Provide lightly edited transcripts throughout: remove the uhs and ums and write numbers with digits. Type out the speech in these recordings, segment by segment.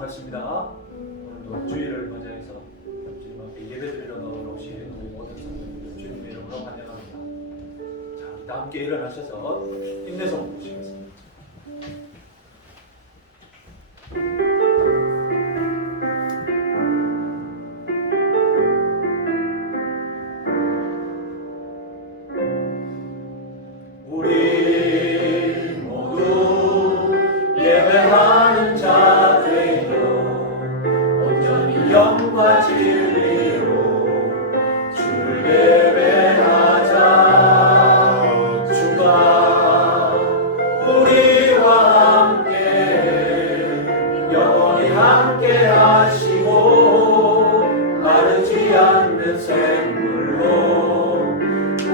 반갑습니다. 오늘도 주일을 맞이해서 주님 앞에 예배드리러 나오신 우리 모든 성도님들 주님의 이름으로 환영합니다. 자, 우리 다 함께 일어나셔서 힘내서 모시겠습니다. 영과 진리로 주를 예배하자. 주가 우리와 함께 영원히 함께 하시고 마르지 않는 샘물로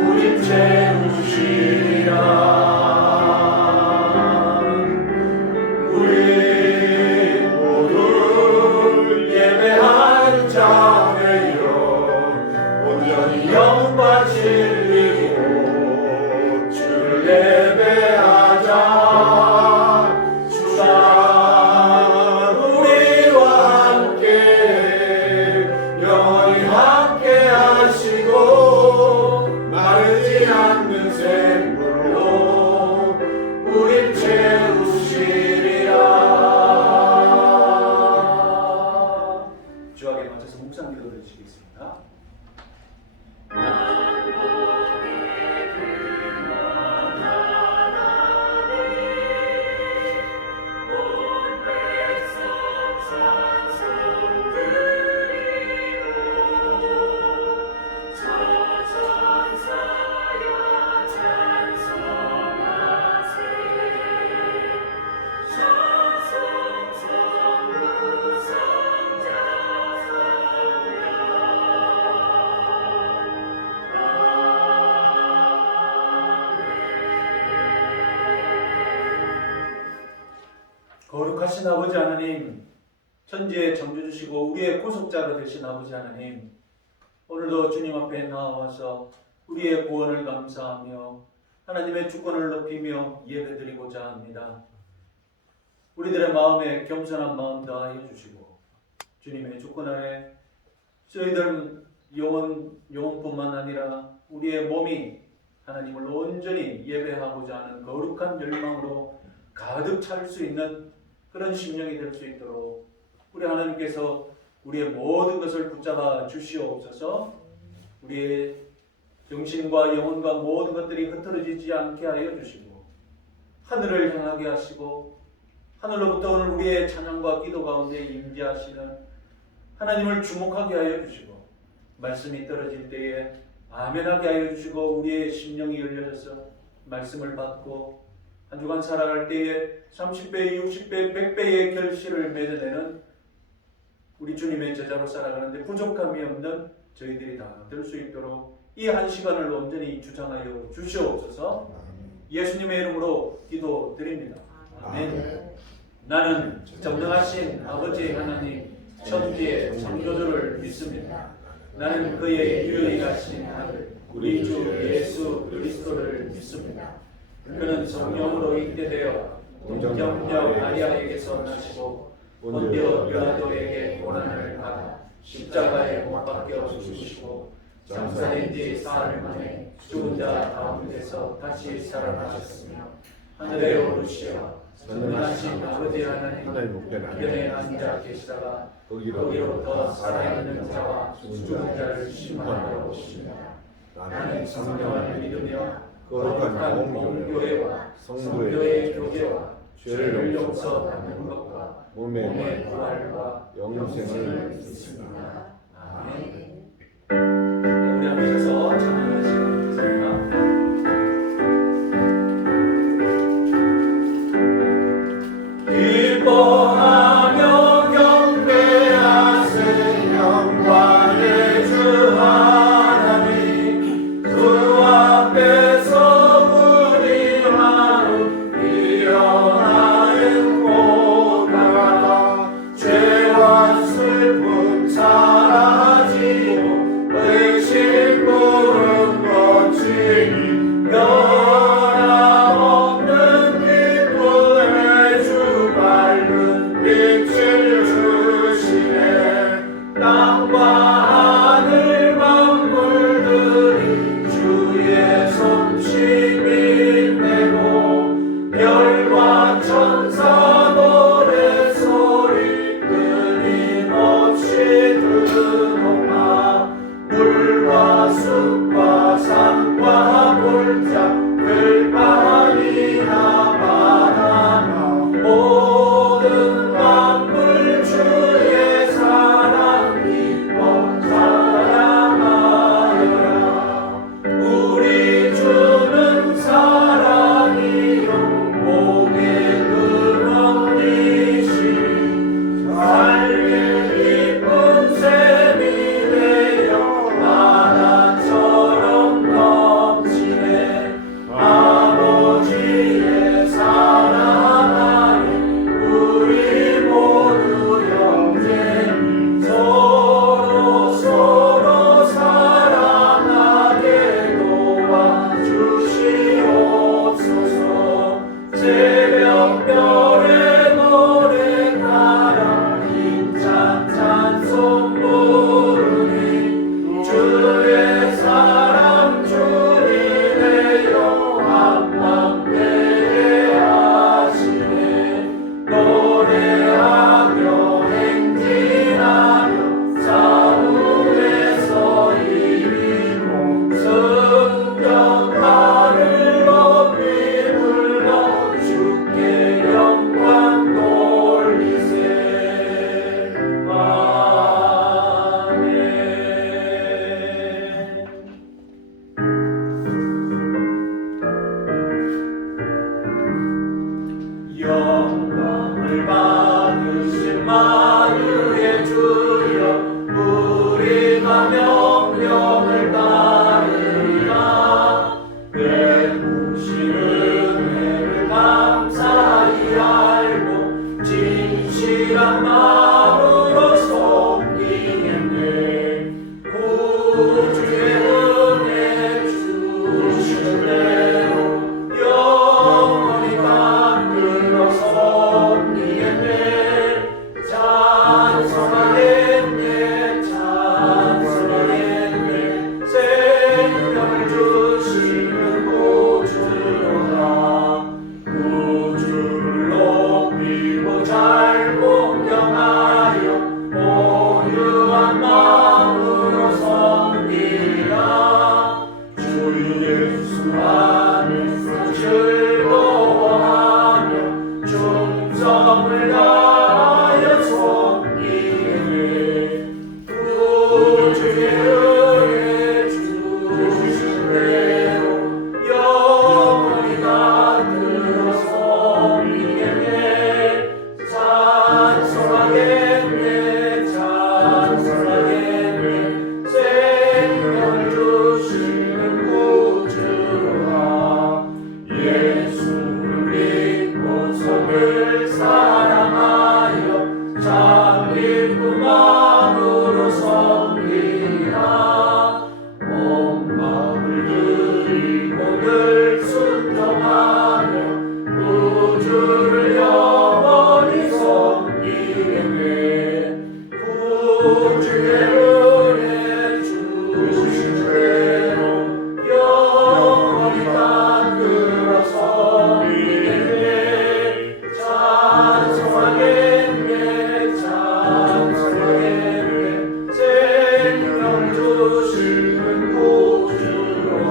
우리 채우시리라. 영과 진리로 주를 예배하자. 주가 우리와 함께 영원히 함께 하시고 마르지 않는 샘물로 우릴 채우시리라. 주에게 맞춰서 묵상 기도를 드리겠습니다. 거룩하신 아버지 하나님, 천지의 창조주시고 우리의 구속자로 되신 아버지 하나님, 오늘도 주님 앞에 나와서 우리의 구원을 감사하며 하나님의 주권을 높이며 예배드리고자 합니다. 우리들의 마음에 겸손한 마음 다하여 주시고 주님의 주권 아래 저희들 영혼뿐만 아니라 우리의 몸이 하나님을 온전히 예배하고자 하는 거룩한 열망으로 가득 찰 수 있는 그런 심령이 될 수 있도록 우리 하나님께서 우리의 모든 것을 붙잡아 주시옵소서. 우리의 정신과 영혼과 모든 것들이 흐트러지지 않게 하여 주시고 하늘을 향하게 하시고 하늘로부터 오늘 우리의 찬양과 기도 가운데 임재하시는 하나님을 주목하게 하여 주시고 말씀이 떨어질 때에 아멘하게 하여 주시고 우리의 심령이 열려져서 말씀을 받고 한 주간 살아갈 때에 30배, 60배, 100배의 결실을 맺어내는 우리 주님의 제자로 살아가는데 부족함이 없는 저희들이 다 될 수 있도록 이 한 시간을 온전히 주장하여 주시옵소서. 예수님의 이름으로 기도드립니다. 아멘. 나는 전능하신 아버지 하나님 천지의 창조주를 믿습니다. 나는 그의 유일하신 아들 우리 주 예수 그리스도를 믿습니다. 그는 성령으로 잉태되어 동정녀 마리아에게서 나시고 본디오 빌라도에게 고난을 받아 십자가에 못 박혀 죽으시고 장사된 지 사흘 만에 죽은 자 가운데서 다시 살아나셨으며 하늘에 오르시어 전능하신 아버지 하나님 우편에 앉아 계시다가 거기로 더 살아있는 자와 죽은 자를 심판하러 오십니다. 나는 성령을 믿으며 거룩한 공교회와 성도의 교제와 죄를 용서받는 것과 몸의 부활과 영생을 믿습니다. 아멘. 우리 앞에서 찬양하는 시간 되겠습니다. 기뻐하며 경배하세 영광의 주 하나님 그 앞에서 우리 마음 일어나는 고백하라. 죄와 슬픔 사라지고 의심 부름 만유의 주여 우리가 명령을 따르리라. 베푸신 은혜를 감사히 알고 진실한 마음으로 섬기겠네. 구주의 은혜 주신 대로 영원히 받들어 섬기겠네. 찬송하겠네 찬송하겠네. 생명을 주시는 구주로다. 구주를 높이고 잘 공경하여 온유한 마음으로 섬기라. 주 예수 안에서 즐거워하며 충성을 다하여 섬기네. 구주의 은혜 주신 대로 영원히 받들어 섬기네. 찬송하겠네 찬송하겠네. 생명을 주시는 구주라. 예수를 믿고 성을 사랑하여 참 기쁜 마음으로 섬기라. 온 마음을 드리고 늘 순종하며 구주를 영원히 섬기겠네. 구주의 은혜 주신 대로 영원히 받들어 섬기겠네. 찬송하겠네 찬송하겠네. 생명 주시는 구주로다.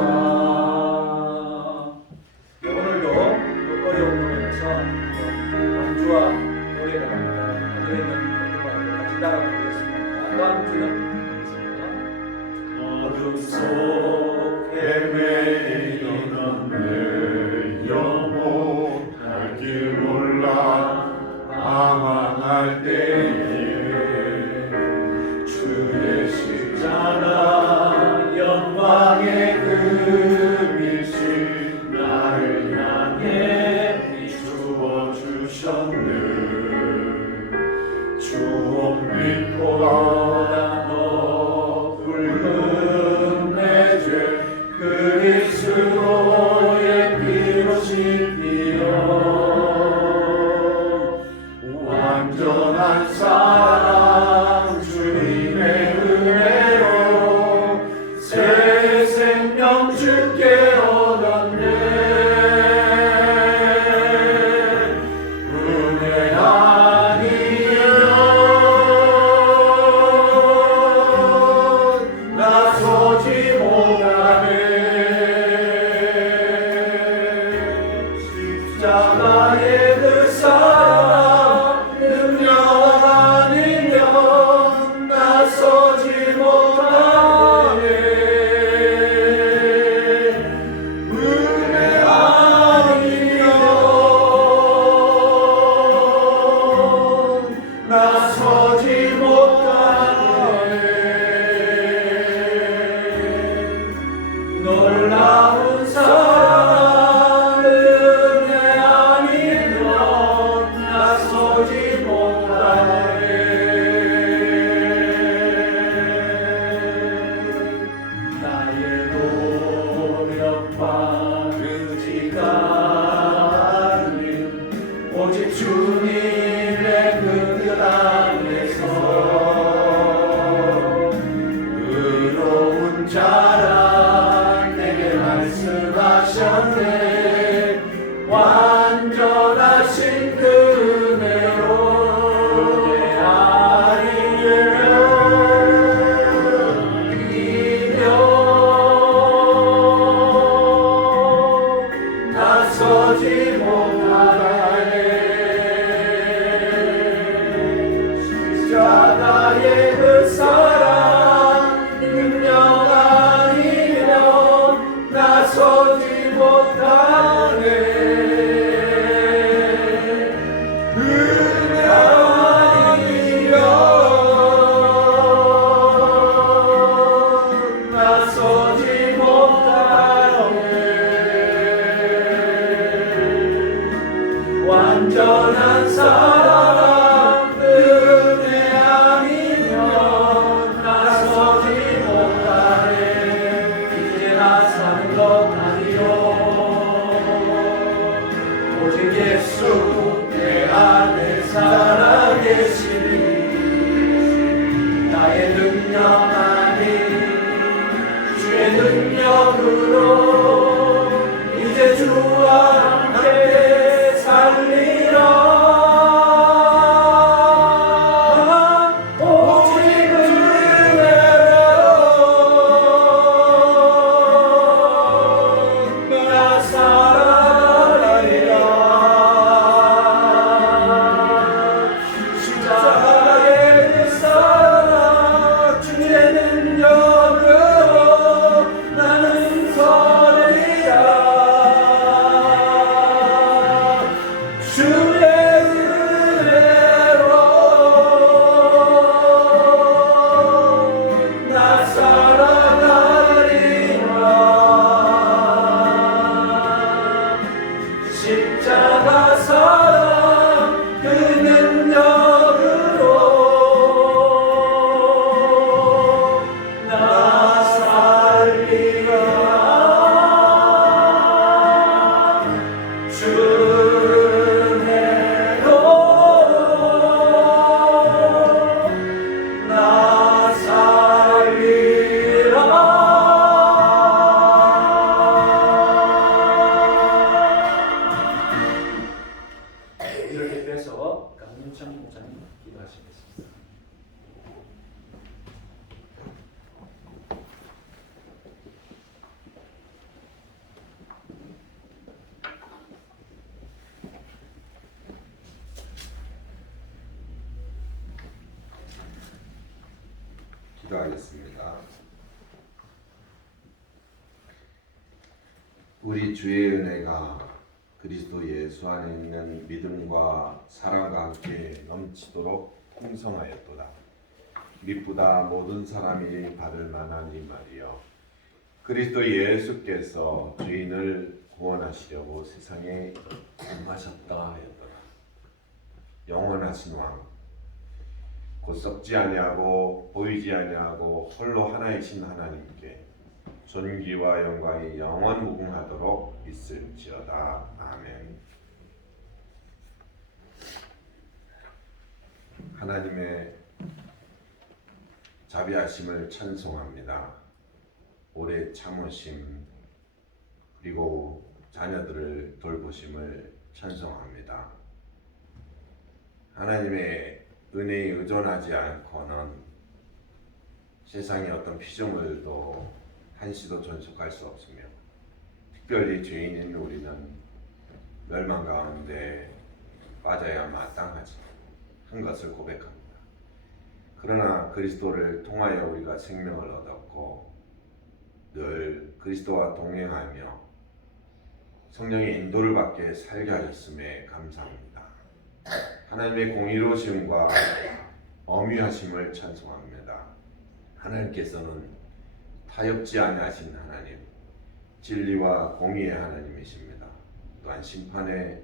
오늘도 어려운 노래에서 원주와 노래가 나옵니다. 하늘에 있는 음악으로 같이 따라 부르겠습니다. 다음 주는 어둠 속 헤매이던 내 영혼 갈 길 몰라 방황할 때에 주의 십자가 영광의 금이신 나를 향해 비추어 주셨네. 주홍빛보다 높은 내 죄 그리스도의 피로 씻기어 완전한 사랑 주님의 은혜로 새 생명 주께 얻었네. 은혜 아니면 나서지 못하네. 십자가의 그 사랑 능력 아니면 나서지 못하네. 은혜 아니면 나서지 못하네. 놀라운 사랑 은혜 아니면 나서지 못하네. 나의 노력과 의지가 아닌 오직 주님의 그 뜻 안에서 의로운 자라 내게 말씀하셨네. 완전하신 그 은혜로 내 아니면 나서지 못하네. 십자가의 그 사랑 능력 아니면 나서지 못하네. 은혜 아니면 능력으로 이제 주와 함께 살리라. 오직 은혜로 나 살아가리라. 십자가의 그 사랑 주의 능력으로 나는 서리라. 주의 은혜로 나 살아가리라. 십자가 사랑 그 능력으로 나 살리라. 주 은혜로 나 살리라. 이렇게 빼서 강민창 목사님 기도하시겠습니다. 기도하겠습니다. 우리 주의 은혜가 그리스도 예수 안에 있는 믿음과 사랑과 함께 넘치도록 풍성하였도다. 미쁘다 모든 사람이 받을 만한 이 말이여. 그리스도 예수께서 죄인을 구원하시려고 세상에 임하셨다 하였더라. 영원하신 왕, 곧 썩지 아니하고 보이지 아니하고 홀로 하나이신 하나님께 존귀와 영광이 영원 무궁하도록 있을지어다. 아멘. 하나님의 자비하심을 찬송합니다. 오래 참으심 그리고 자녀들을 돌보심을 찬송합니다. 하나님의 은혜에 의존하지 않고는 세상의 어떤 피조물도 한시도 존속할 수 없으며 특별히 죄인인 우리는 멸망 가운데 빠져야 마땅하지 한 것을 고백합니다. 그러나 그리스도를 통하여 우리가 생명을 얻었고 늘 그리스도와 동행하며 성령의 인도를 받게 살게 하셨음에 감사합니다. 하나님의 공의로우심과 엄위하심을 찬송합니다. 하나님께서는 타협지 아니하신 하나님, 진리와 공의의 하나님이십니다. 또한 심판의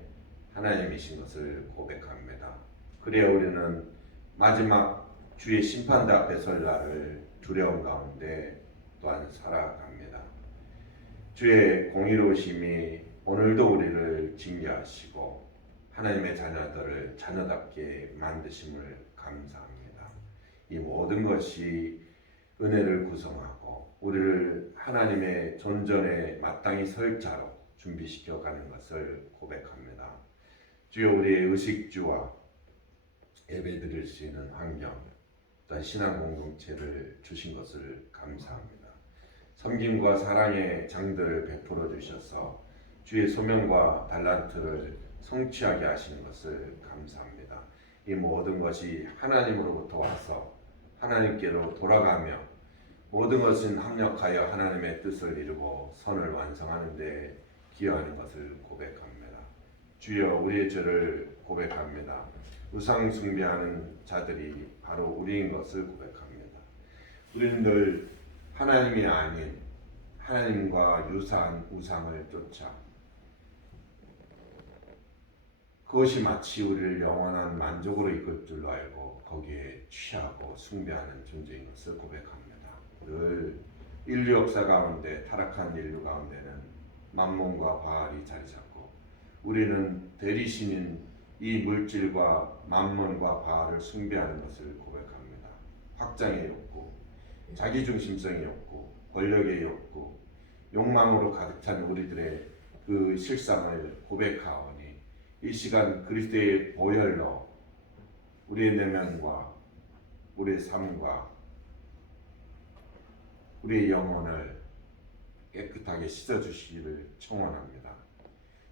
하나님이신 것을 고백합니다. 그래야 우리는 마지막 주의 심판대 앞에 설 날을 두려움 가운데 또한 살아갑니다. 주의 공의로우심이 오늘도 우리를 징계하시고 하나님의 자녀들을 자녀답게 만드심을 감사합니다. 이 모든 것이 은혜를 구성하고 우리를 하나님의 존전에 마땅히 설 자로 준비시켜 가는 것을 고백합니다. 주여, 우리의 의식주와 예배 드릴 수 있는 환경, 또한 신앙 공동체를 주신 것을 감사합니다. 섬김과 사랑의 장들을 베풀어 주셔서 주의 소명과 달란트를 성취하게 하시는 것을 감사합니다. 이 모든 것이 하나님으로부터 와서 하나님께로 돌아가며 모든 것은 합력하여 하나님의 뜻을 이루고 선을 완성하는 데 기여하는 것을 고백합니다. 주여, 우리의 죄를 고백합니다. 우상 숭배하는 자들이 바로 우리인 것을 고백합니다. 우리는 늘 하나님이 아닌 하나님과 유사한 우상을 쫓아 그것이 마치 우리를 영원한 만족으로 이끌 줄로 알고 거기에 취하고 숭배하는 존재인 것을 고백합니다. 늘 인류 역사 가운데, 타락한 인류 가운데는 만몬과 바알이 자리 잡고 우리는 대리신인 이 물질과 만몬과 바알을 숭배하는 것을 고백합니다. 확장의 욕구, 자기중심성의 욕구, 권력의 욕구, 욕망으로 가득 찬 우리들의 그 실상을 고백하오니 이 시간 그리스도의 보혈로 우리의 내면과 우리의 삶과 우리의 영혼을 깨끗하게 씻어주시기를 청원합니다.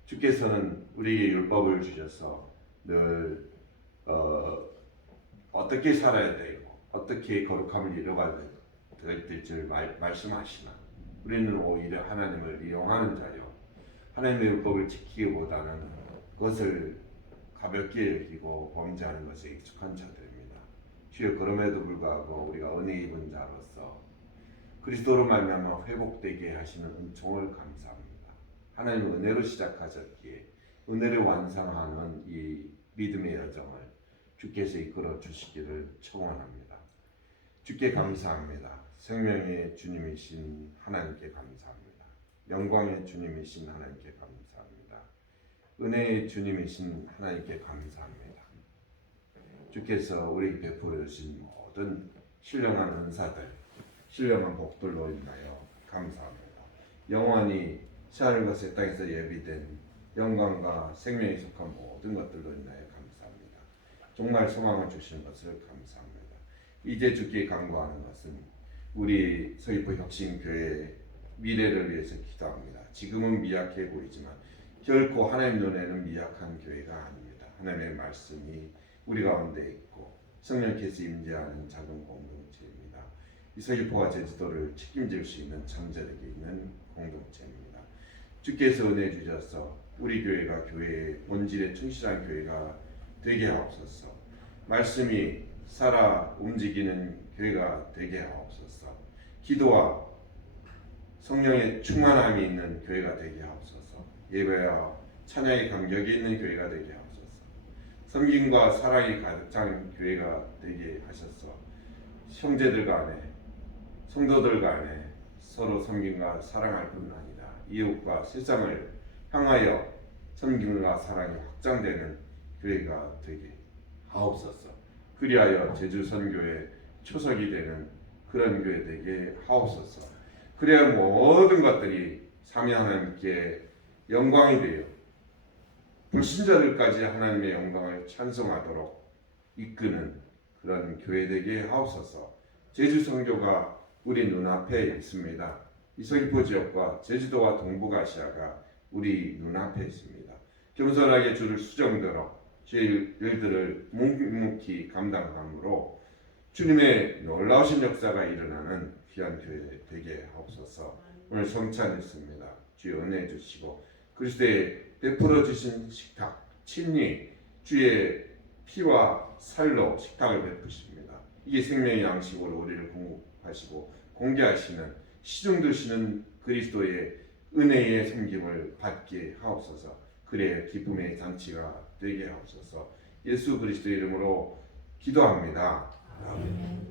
주께서는 우리에게 율법을 주셔서 늘 어떻게 살아야 되고 어떻게 거룩함을 이뤄가야 될지를 말씀하시나 우리는 오히려 하나님을 이용하는 자요 하나님의 율법을 지키기보다는 그것을 가볍게 여기고 범죄하는 것에 익숙한 자들입니다. 주여 그럼에도 불구하고 우리가 은혜 입은 자로서 그리스도로 말미암아 회복되게 하시는 은총을 감사합니다. 하나님은 은혜로 시작하셨기에 은혜를 완성하는 이 믿음의 여정을 주께서 이끌어 주시기를 청원합니다. 주께 감사합니다. 생명의 주님이신 하나님께 감사합니다. 영광의 주님이신 하나님께 감사합니다. 은혜의 주님이신 하나님께 감사합니다. 주께서 우리에게 베풀어 주신 모든 신령한 은사들, 신령한 복들로 인하여 감사합니다. 영원히 하늘과 새 땅에서 예비된 영광과 생명에 속한 모든 것들로 인하여 감사합니다. 정말 소망을 주신 것을 감사합니다. 이제 주께 간구하는 것은 우리 서귀포 혁신교회 미래를 위해서 기도합니다. 지금은 미약해 보이지만 결코 하나님 눈에는 미약한 교회가 아닙니다. 하나님의 말씀이 우리 가운데 있고 성령께서 임재하는 작은 공동체입니다. 이 서귀포와 제주도를 책임질 수 있는 잠재력이 있는 공동체입니다. 주께서 은혜 주셔서 우리 교회가 교회의 본질에 충실한 교회가 되게 하옵소서. 말씀이 살아 움직이는 교회가 되게 하옵소서. 기도와 성령의 충만함이 있는 교회가 되게 하옵소서. 예배와 찬양의 감격이 있는 교회가 되게 하옵소서. 섬김과 사랑이 가득 찬 교회가 되게 하셔서 형제들 간에 성도들 간에 서로 섬김과 사랑할 뿐 아니라 이웃과 세상을 향하여 섬김과 사랑이 확장되는 교회가 되게 하옵소서. 그리하여 제주 선교의 초석이 되는 그런 교회 되게 하옵소서. 그래야 모든 것들이 삼위 하나님께 영광이 되어 불신자들까지 하나님의 영광을 찬송하도록 이끄는 그런 교회 되게 하옵소서. 제주 선교가 우리 눈앞에 있습니다. 이 서귀포 지역과 제주도와 동북아시아가 우리 눈앞에 있습니다. 겸손하게 주를 수정들어 주의 일들을 묵묵히 감당함으로 주님의 놀라우신 역사가 일어나는 귀한 교회 되게 하옵소서. 오늘 성찬했습니다. 주의 은혜 주시고 그리스도의 베풀어 주신 식탁 친히 주의 피와 살로 식탁을 베푸십니다. 이게 생명의 양식으로 우리를 공급하시고 공개하시는 시중 드시는 그리스도의 은혜의 섬김을 받게 하옵소서. 그래야 기쁨의 잔치가 되게 하옵소서. 예수 그리스도의 이름으로 기도합니다. 아멘.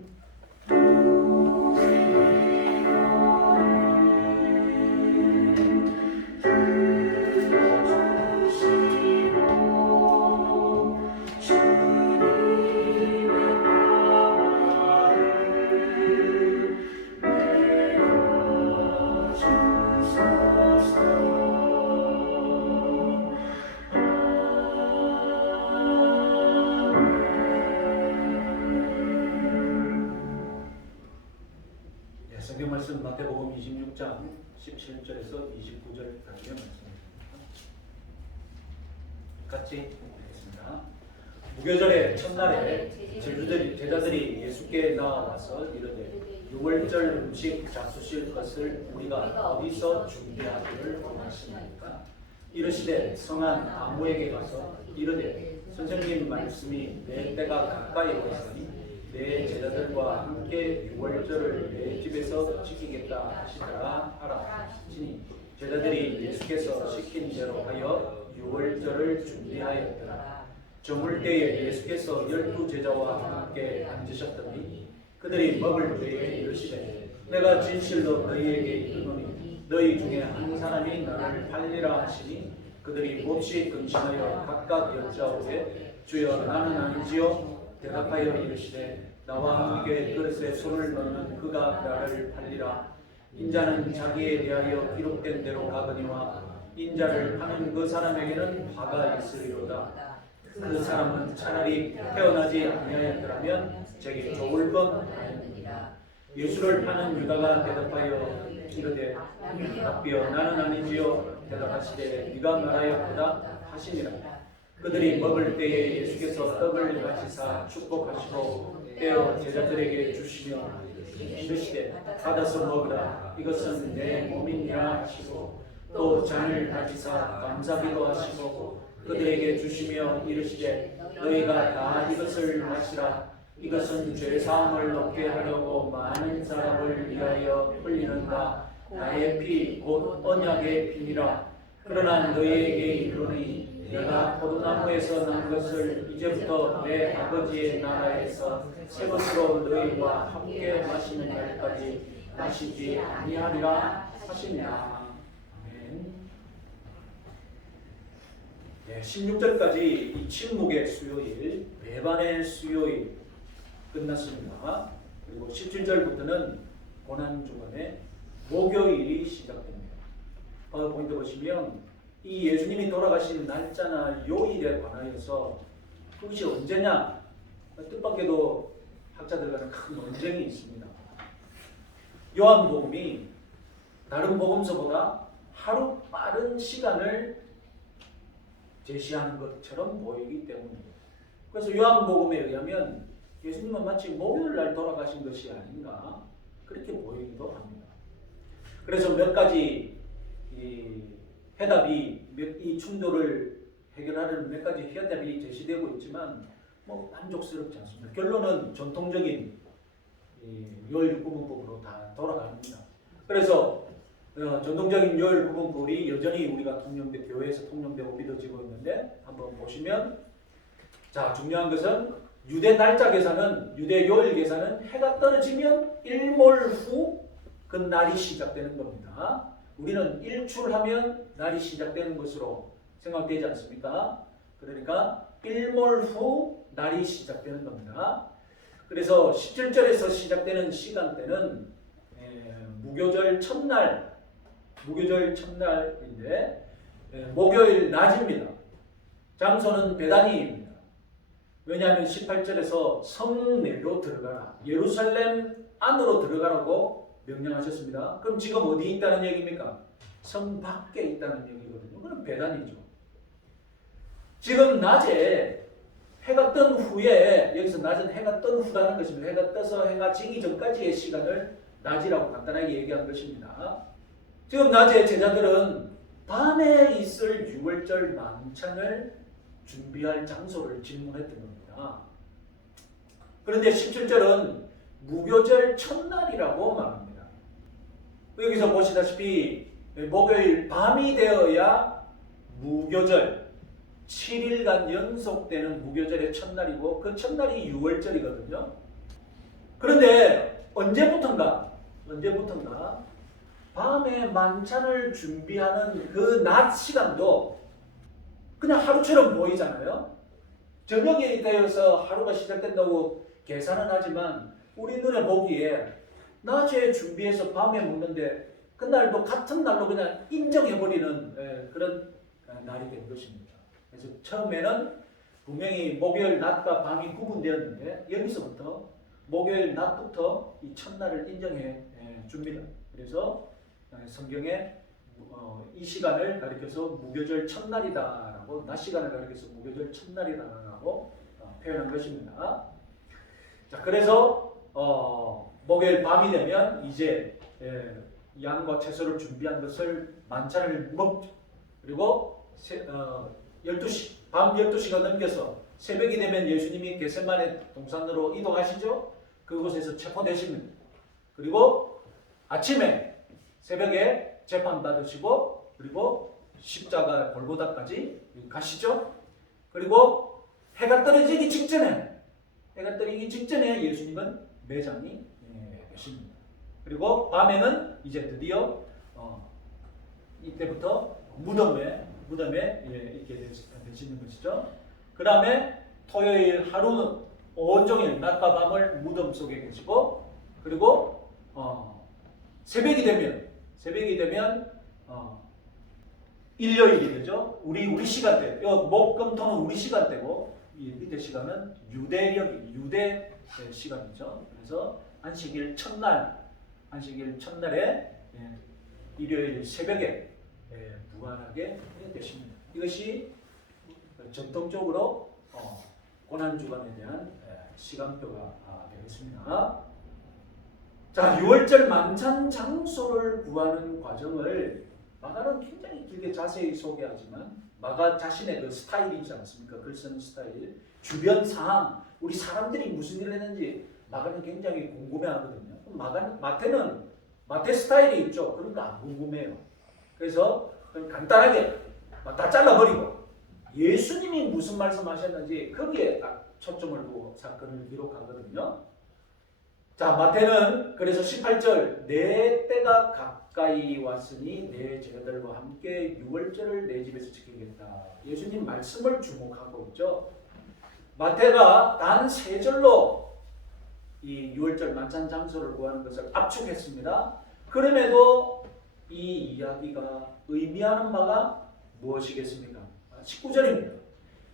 성경 말씀 마태복음 26장 17절에서 29절까지의 말씀입니다. 같이 읽겠습니다. 무교절의 첫날에 제자들이 예수께 나와서 이르되 유월절 음식 잡수실 것을 우리가 어디서 준비하기를 원하십니까? 이르시되 성한 아무에게 가서 이르되 선생님 말씀이 내 때가 가까이 왔으니 내 제자들과 함께 유월절을 내 집에서 지키겠다 하시더라 하라 하시니 제자들이 예수께서 시킨 대로 하여 유월절을 준비하였더라. 저물 때에 예수께서 12 제자와 함께 앉으셨더니 그들이 먹을 때에 이르시되 내가 진실로 너희에게 이르노니 너희 중에 한 사람이 나를 팔리라 하시니 그들이 몹시 근심하여 각각 여짜오되 주여 나는 아니지요. 대답하여 이르시되 나와 함께 그릇에 손을 넣는 그가 나를 팔리라. 인자는 자기에 대하여 기록된 대로 가거니와 인자를 파는 그 사람에게는 화가 있으리로다. 그 사람은 차라리 태어나지 아니하였더라면 제게 좋을 뻔하였느니라. 예수를 파는 유다가 대답하여 이르되 rabbi여 나는 아니지요. 대답하시되 네가 말하였도다 하시니라. 그들이 먹을 때에 예수께서 떡을 가지사 축복하시고 떼어 제자들에게 주시며 이르시되 받아서 먹으라 이것은 내 몸이니라 하시고 또 잔을 가지사 감사기도 하시고 그들에게 주시며 이르시되 너희가 다 이것을 마시라 이것은 죄사함을 얻게 하려고 많은 사람을 위하여 흘리는가 나의 피 곧 언약의 피니라. 그러나 너희에게 이르노니 내가 포도나무에서 난 것을 이제부터 내 아버지의 나라에서 새 것으로 너희와 함께 마시는 날까지 마시지 아니하리라 하시니라. 아멘. 네, 16절까지 이 침묵의 수요일, 배반의 수요일 끝났습니다. 그리고 17절부터는 고난주간의 목요일이 시작됩니다. 파워포인트 보시면 이 예수님이 돌아가신 날짜나 요일에 관하여서 그것이 언제냐 뜻밖에도 학자들 간에 큰 논쟁이 있습니다. 요한복음이 다른 복음서보다 하루 빠른 시간을 제시하는 것처럼 보이기 때문입니다. 그래서 요한복음에 의하면 예수님은 마치 목요일 날 돌아가신 것이 아닌가 그렇게 보이기도 합니다. 그래서 몇 가지 해답이 이 충돌을 해결하려는 몇 가지 해답이 제시되고 있지만 만족스럽지 않습니다. 결론은 전통적인 요일 구분법으로 다 돌아갑니다. 그래서 전통적인 요일 구분법이 여전히 우리가 교회에서 통용되고 믿어지고 있는데 한번 보시면 자 중요한 것은 유대 날짜 계산은 유대 요일 계산은 해가 떨어지면 일몰 후 그 날이 시작되는 겁니다. 우리는 일출하면 날이 시작되는 것으로 생각되지 않습니까? 그러니까 일몰 후 날이 시작되는 겁니다. 그래서 17절에서 시작되는 시간대는 무교절 첫날인데 목요일 낮입니다. 장소는 베다니입니다. 왜냐하면 18절에서 성내로 들어가라. 예루살렘 안으로 들어가라고 명령하셨습니다. 그럼 지금 어디 있다는 얘기입니까? 성 밖에 있다는 얘기거든요. 그럼 베다니죠. 지금 낮에 해가 뜬 후에 여기서 낮은 해가 뜬 후라는 것입니다. 해가 떠서 해가 지기 전까지의 시간을 낮이라고 간단하게 얘기한 것입니다. 지금 낮에 제자들은 밤에 있을 유월절 만찬을 준비할 장소를 질문했던 겁니다. 그런데 17절은 무교절 첫날이라고 말합니다. 여기서 보시다시피 목요일 밤이 되어야 무교절 7일간 연속되는 무교절의 첫날이고 그 첫날이 유월절이거든요. 그런데 언제부턴가 밤에 만찬을 준비하는 그 낮 시간도 그냥 하루처럼 보이잖아요. 저녁이 되어서 하루가 시작된다고 계산은 하지만 우리 눈에 보기에 낮에 준비해서 밤에 먹는데 그날도 같은 날로 그냥 인정해버리는 그런 날이 된 것입니다. 그래서 처음에는 분명히 목요일 낮과 밤이 구분되었는데 여기서부터 목요일 낮부터 이 첫날을 인정해 줍니다. 그래서 성경에 이 시간을 가리켜서 무교절 첫날이다라고 낮 시간을 가리켜서 무교절 첫날이다라고 표현한 것입니다. 자, 그래서 목요일 밤이 되면 이제 양과 채소를 준비한 것을 만찬을 먹죠. 그리고 12시, 밤 12시가 넘겨서 새벽이 되면 예수님이 겟세마네 동산으로 이동하시죠. 그곳에서 체포되십니다. 그리고 아침에 새벽에 재판받으시고 그리고 십자가 골고다까지 가시죠. 그리고 해가 떨어지기 직전에 예수님은 매장이 되십니다. 그리고 밤에는 이제 드디어 이때부터 무덤에 있게 되시는 것이죠. 그 다음에 토요일 하루는 온종일 낮과 밤을 무덤 속에 계시고 그리고 새벽이 되면 일요일이 되죠. 우리 시간대. 목, 금, 토는 우리 시간대고 이 밑에 시간은 유대 시간이죠. 그래서 안식일 첫날에 일요일 새벽에 무관하게 되십니다. 이것이 전통적으로 고난주간에 대한 시간표가 되겠습니다. 자, 6월절 만찬 장소를 구하는 과정을 마가는 굉장히 길게 자세히 소개하지만 마가 자신의 그 스타일이지 않습니까? 글 쓰는 스타일, 주변 상황, 우리 사람들이 무슨 일을 했는지 마가는 굉장히 궁금해하거든요. 마태 스타일이 있죠. 그러니까 안 궁금해요. 그래서 그냥 간단하게 다 잘라버리고 예수님이 무슨 말씀하셨는지 거기에 딱 초점을 두고 사건을 기록하거든요. 자, 마태는 그래서 18절 내 때가 가까이 왔으니 내 제자들과 함께 유월절을 내 집에서 지키겠다. 예수님 말씀을 주목하고 있죠. 마태가 단 3절로 이 유월절 만찬 장소를 구하는 것을 압축했습니다. 그럼에도 이 이야기가 의미하는 바가 무엇이겠습니까? 19절입니다.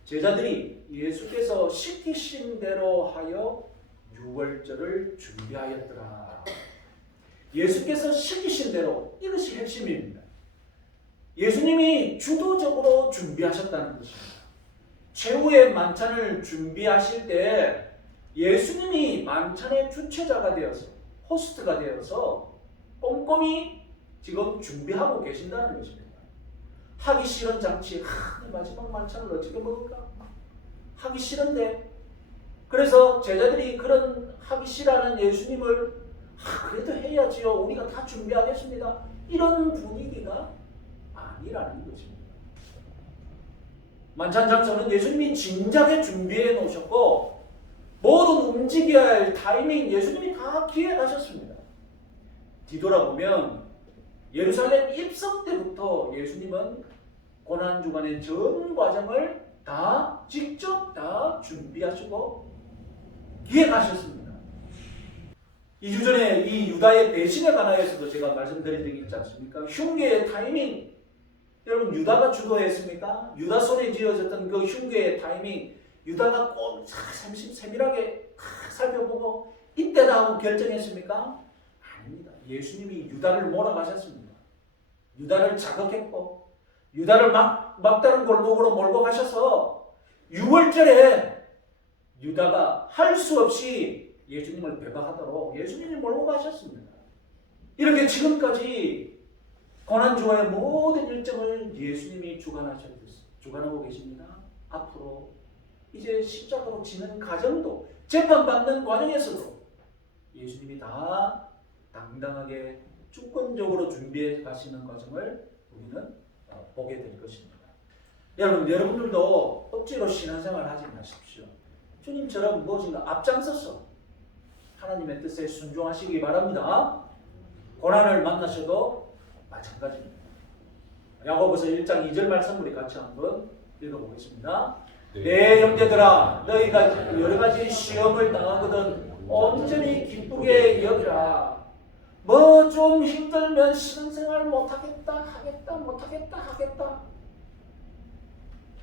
제자들이 예수께서 시키신 대로 하여 유월절을 준비하였더라. 예수께서 시키신 대로, 이것이 핵심입니다. 예수님이 주도적으로 준비하셨다는 것입니다. 최후의 만찬을 준비하실 때 예수님이 만찬의 주체자가 되어서, 호스트가 되어서 꼼꼼히 지금 준비하고 계신다는 것입니다. 하기 싫은 장치, 마지막 만찬을 어떻게 먹을까? 하기 싫은데, 그래서 제자들이 그런 하기 싫어하는 예수님을 그래도 해야지요. 우리가 다 준비하겠습니다. 이런 분위기가 아니라는 것입니다. 만찬 장소는 예수님이 진작에 준비해 놓으셨고 모든 움직여야 할 타이밍 예수님이 다 기획하셨습니다. 뒤돌아보면 예루살렘 입성 때부터 예수님은 고난주간의 전 과정을 다 직접 다 준비하시고 기획하셨습니다. 2주 전에 이 유다의 배신에 관하여서도 제가 말씀드린 적이 있지 않습니까? 흉계의 타이밍, 여러분 유다가 주도했습니까? 유다 손에 쥐어졌던 그 흉계의 타이밍, 유다가 꼭 세밀하게 살펴보고 이때다 하고 결정했습니까? 아닙니다. 예수님이 유다를 몰아가셨습니다. 유다를 자극했고 유다를 막다른 골목으로 몰고 가셔서 6월절에 유다가 할 수 없이 예수님을 배반하도록 예수님이 몰고 가셨습니다. 이렇게 지금까지 고난주간의 모든 일정을 예수님이 주관하고 계십니다. 앞으로 이제 십자가로 지는 과정도, 재판받는 과정에서도 예수님이 다 당당하게 주권적으로 준비해 가시는 과정을 우리는 보게 될 것입니다. 여러분들도 억지로 신앙생활 하지 마십시오. 주님처럼 무엇인가 앞장서서 하나님의 뜻에 순종하시기 바랍니다. 고난을 만나셔도 마찬가지입니다. 야고보서 1장 2절 말씀 우리 같이 한번 읽어보겠습니다. 내 형제들아, 너희가 여러 가지 시험을 당하거든 온전히 기쁘게 여기라. 뭐 좀 힘들면 신앙생활 못하겠다.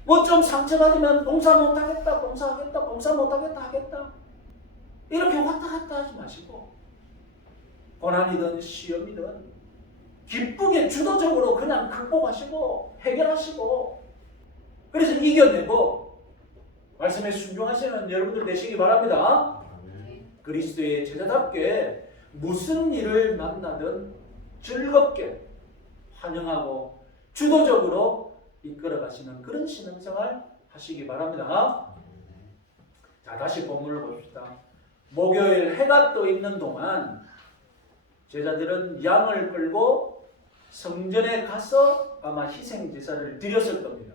뭐 좀 상처받으면 봉사 못하겠다. 하겠다. 이렇게 왔다 갔다 하지 마시고 고난이든 시험이든 기쁘게 주도적으로 그냥 극복하시고 해결하시고 그래서 이겨내고 말씀에 순종하시는 여러분들 되시기 바랍니다. 그리스도의 제자답게 무슨 일을 만나든 즐겁게 환영하고 주도적으로 이끌어가시는 그런 신앙생활 하시기 바랍니다. 자, 다시 본문을 봅시다. 목요일 해가 떠 있는 동안 제자들은 양을 끌고 성전에 가서 아마 희생제사를 드렸을 겁니다.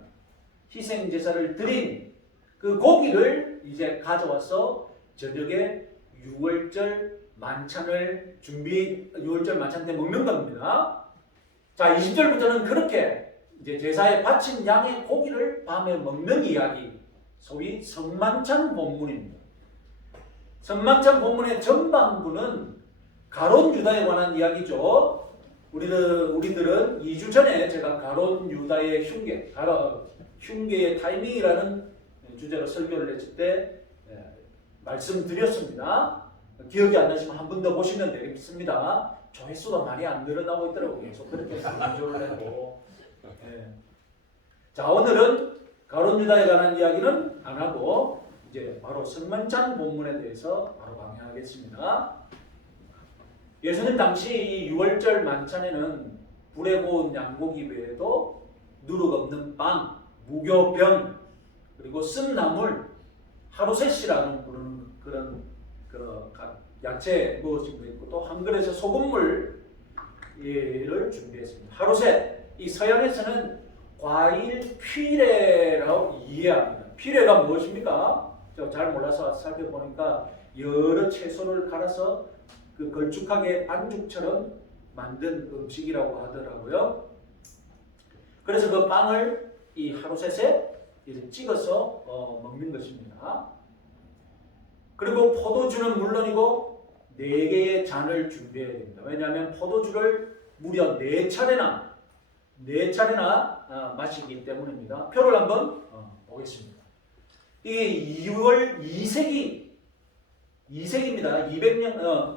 희생제사를 드린 그 고기를 이제 가져와서 저녁에 6월절 만찬 때 먹는 겁니다. 자, 20절부터는 그렇게 이제 제사에 바친 양의 고기를 밤에 먹는 이야기, 소위 성만찬 본문입니다. 성만찬 본문의 전반부는 가론 유다에 관한 이야기죠. 우리들은 2주 전에 제가 가론 유다의 흉계의 타이밍이라는 주제로 설교를 했을 때 말씀드렸습니다. 기억이 안 나시면 한 번 더 보시면 되겠습니다. 조회수가 많이 안 늘어나고 있더라고요. 계속 그렇게 강조를 해도. 자, 오늘은 가론 유다에 관한 이야기는 안 하고 이제 바로 성만찬 본문에 대해서 바로 강의하겠습니다. 예수님 당시 이 6월절 만찬에는 불에 구운 양고기 외에도 누룩 없는 빵, 무교병, 그리고 쓴 나물, 하루셋이라는 그런 야채 무엇인 거 있고 또 한 그릇에 소금물을 준비했습니다. 하루셋, 이 서양에서는 과일 피레라고 이해합니다. 피레가 무엇입니까? 제가 잘 몰라서 살펴보니까 여러 채소를 갈아서 그 걸쭉하게 반죽처럼 만든 음식이라고 하더라고요. 그래서 그 빵을 이 하루셋에 이제 찍어서 먹는 것입니다. 그리고 포도주는 물론이고 4개의 잔을 준비해야 됩니다. 왜냐하면 포도주를 무려 4차례나 마시기 때문입니다. 표를 한번 보겠습니다. 이게 2월 2세기입니다. 200년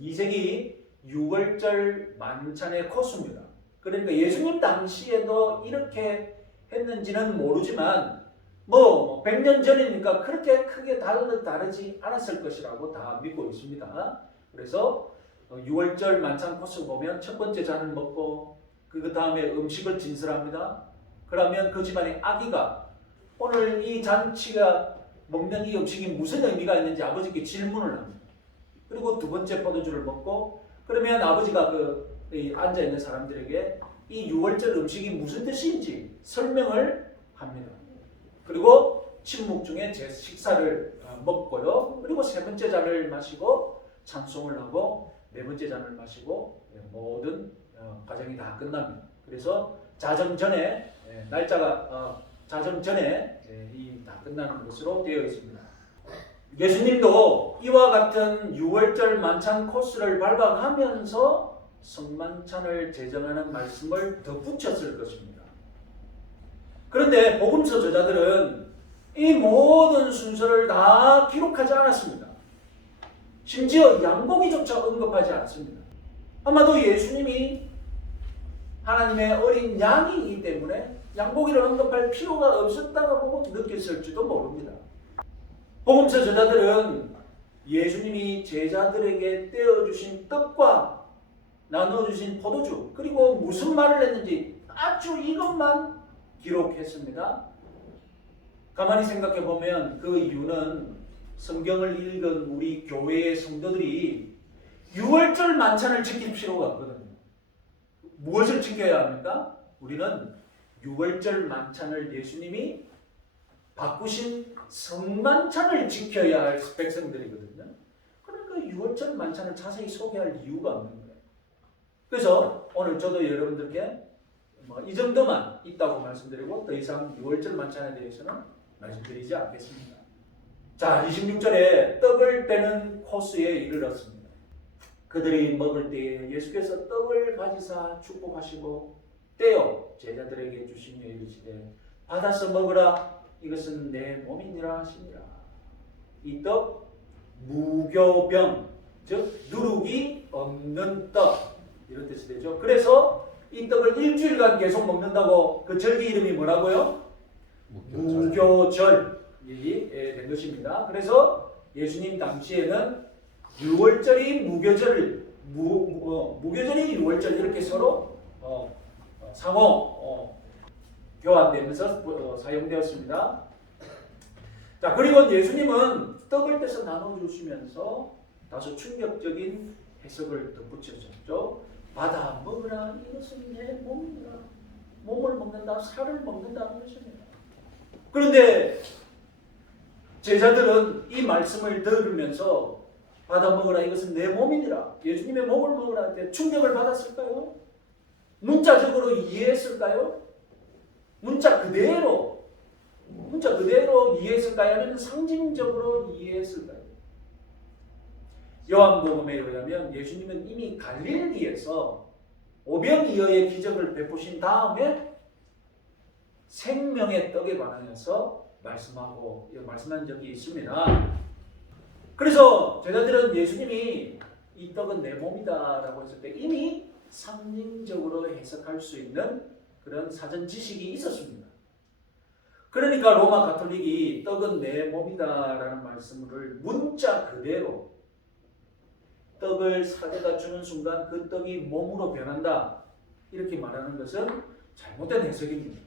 2세기 6월절 만찬의 코스입니다. 그러니까 예수님 당시에도 이렇게 했는지는 모르지만 100년 전이니까 그렇게 크게 다르지 않았을 것이라고 다 믿고 있습니다. 그래서 6월절 만찬 코스 보면 첫 번째 잔을 먹고 그 다음에 음식을 진설합니다. 그러면 그 집안의 아기가 오늘 이 잔치가 먹는 이 음식이 무슨 의미가 있는지 아버지께 질문을 합니다. 그리고 두 번째 포도주를 먹고 그러면 아버지가 앉아있는 사람들에게 이 6월절 음식이 무슨 뜻인지 설명을 합니다. 그리고 침묵 중에 제 식사를 먹고요. 그리고 세 번째 잔을 마시고 찬송을 하고 네 번째 잔을 마시고 모든 과정이 다 끝납니다. 그래서 자정 전에 날짜가 자정 전에 다 끝나는 것으로 되어 있습니다. 예수님도 이와 같은 6월절 만찬 코스를 밟아가면서 성만찬을 제정하는 말씀을 덧붙였을 것입니다. 그런데 복음서 저자들은 이 모든 순서를 다 기록하지 않았습니다. 심지어 양고기조차 언급하지 않습니다. 아마도 예수님이 하나님의 어린 양이기 때문에 양고기를 언급할 필요가 없었다고 느꼈을지도 모릅니다. 복음서 저자들은 예수님이 제자들에게 떼어주신 떡과 나눠주신 포도주 그리고 무슨 말을 했는지 아주 이것만 기록했습니다. 가만히 생각해 보면 그 이유는 성경을 읽은 우리 교회의 성도들이 6월절 만찬을 지킬 필요가 없거든요. 무엇을 지켜야 합니까? 우리는 6월절 만찬을 예수님이 바꾸신 성만찬을 지켜야 할 백성들이거든요. 그러니까 6월절 만찬을 자세히 소개할 이유가 없는 거예요. 그래서 오늘 저도 여러분들께 이 정도만 있다고 말씀드리고 더 이상 6월절 만찬에 대해서는 말씀드리지 않겠습니다. 자, 26절에 떡을 떼는 코스에 이르렀습니다. 그들이 먹을 때에 예수께서 떡을 가지사 축복하시고 떼어 제자들에게 주시며 이르시되 받아서 먹으라 이것은 내 몸이니라 하시니라. 이 떡 무교병 즉 누룩이 없는 떡 이런 뜻이 되죠. 그래서 이 떡을 일주일간 계속 먹는다고 그 절기 이름이 뭐라고요? 무교절이 된 것입니다. 그래서 예수님 당시에는 6월절이 무교절이 6월절 이렇게 서로 상호 교환되면서 사용되었습니다. 자, 그리고 예수님은 떡을 떼서 나눠주시면서 다소 충격적인 해석을 덧붙여줬죠. 받아 먹으라 이것은 내 몸이라. 몸을 먹는다, 살을 먹는다는 것입니다. 그런데 제자들은 이 말씀을 들으면서 받아 먹으라 이것은 내 몸이니라. 예수님의 몸을 먹으라 할 때 충격을 받았을까요? 문자적으로 이해했을까요? 문자 그대로 이해했을까요? 아니면 상징적으로 이해했을까요? 요한복음에 의하면 예수님은 이미 갈릴리에서 오병이어의 기적을 베푸신 다음에 생명의 떡에 관하여서 말씀한 적이 있습니다. 그래서 제자들은 예수님이 이 떡은 내 몸이다라고 했을 때 이미 상징적으로 해석할 수 있는 그런 사전 지식이 있었습니다. 그러니까 로마 가톨릭이 떡은 내 몸이다라는 말씀을 문자 그대로 떡을 사제가 주는 순간 그 떡이 몸으로 변한다 이렇게 말하는 것은 잘못된 해석입니다.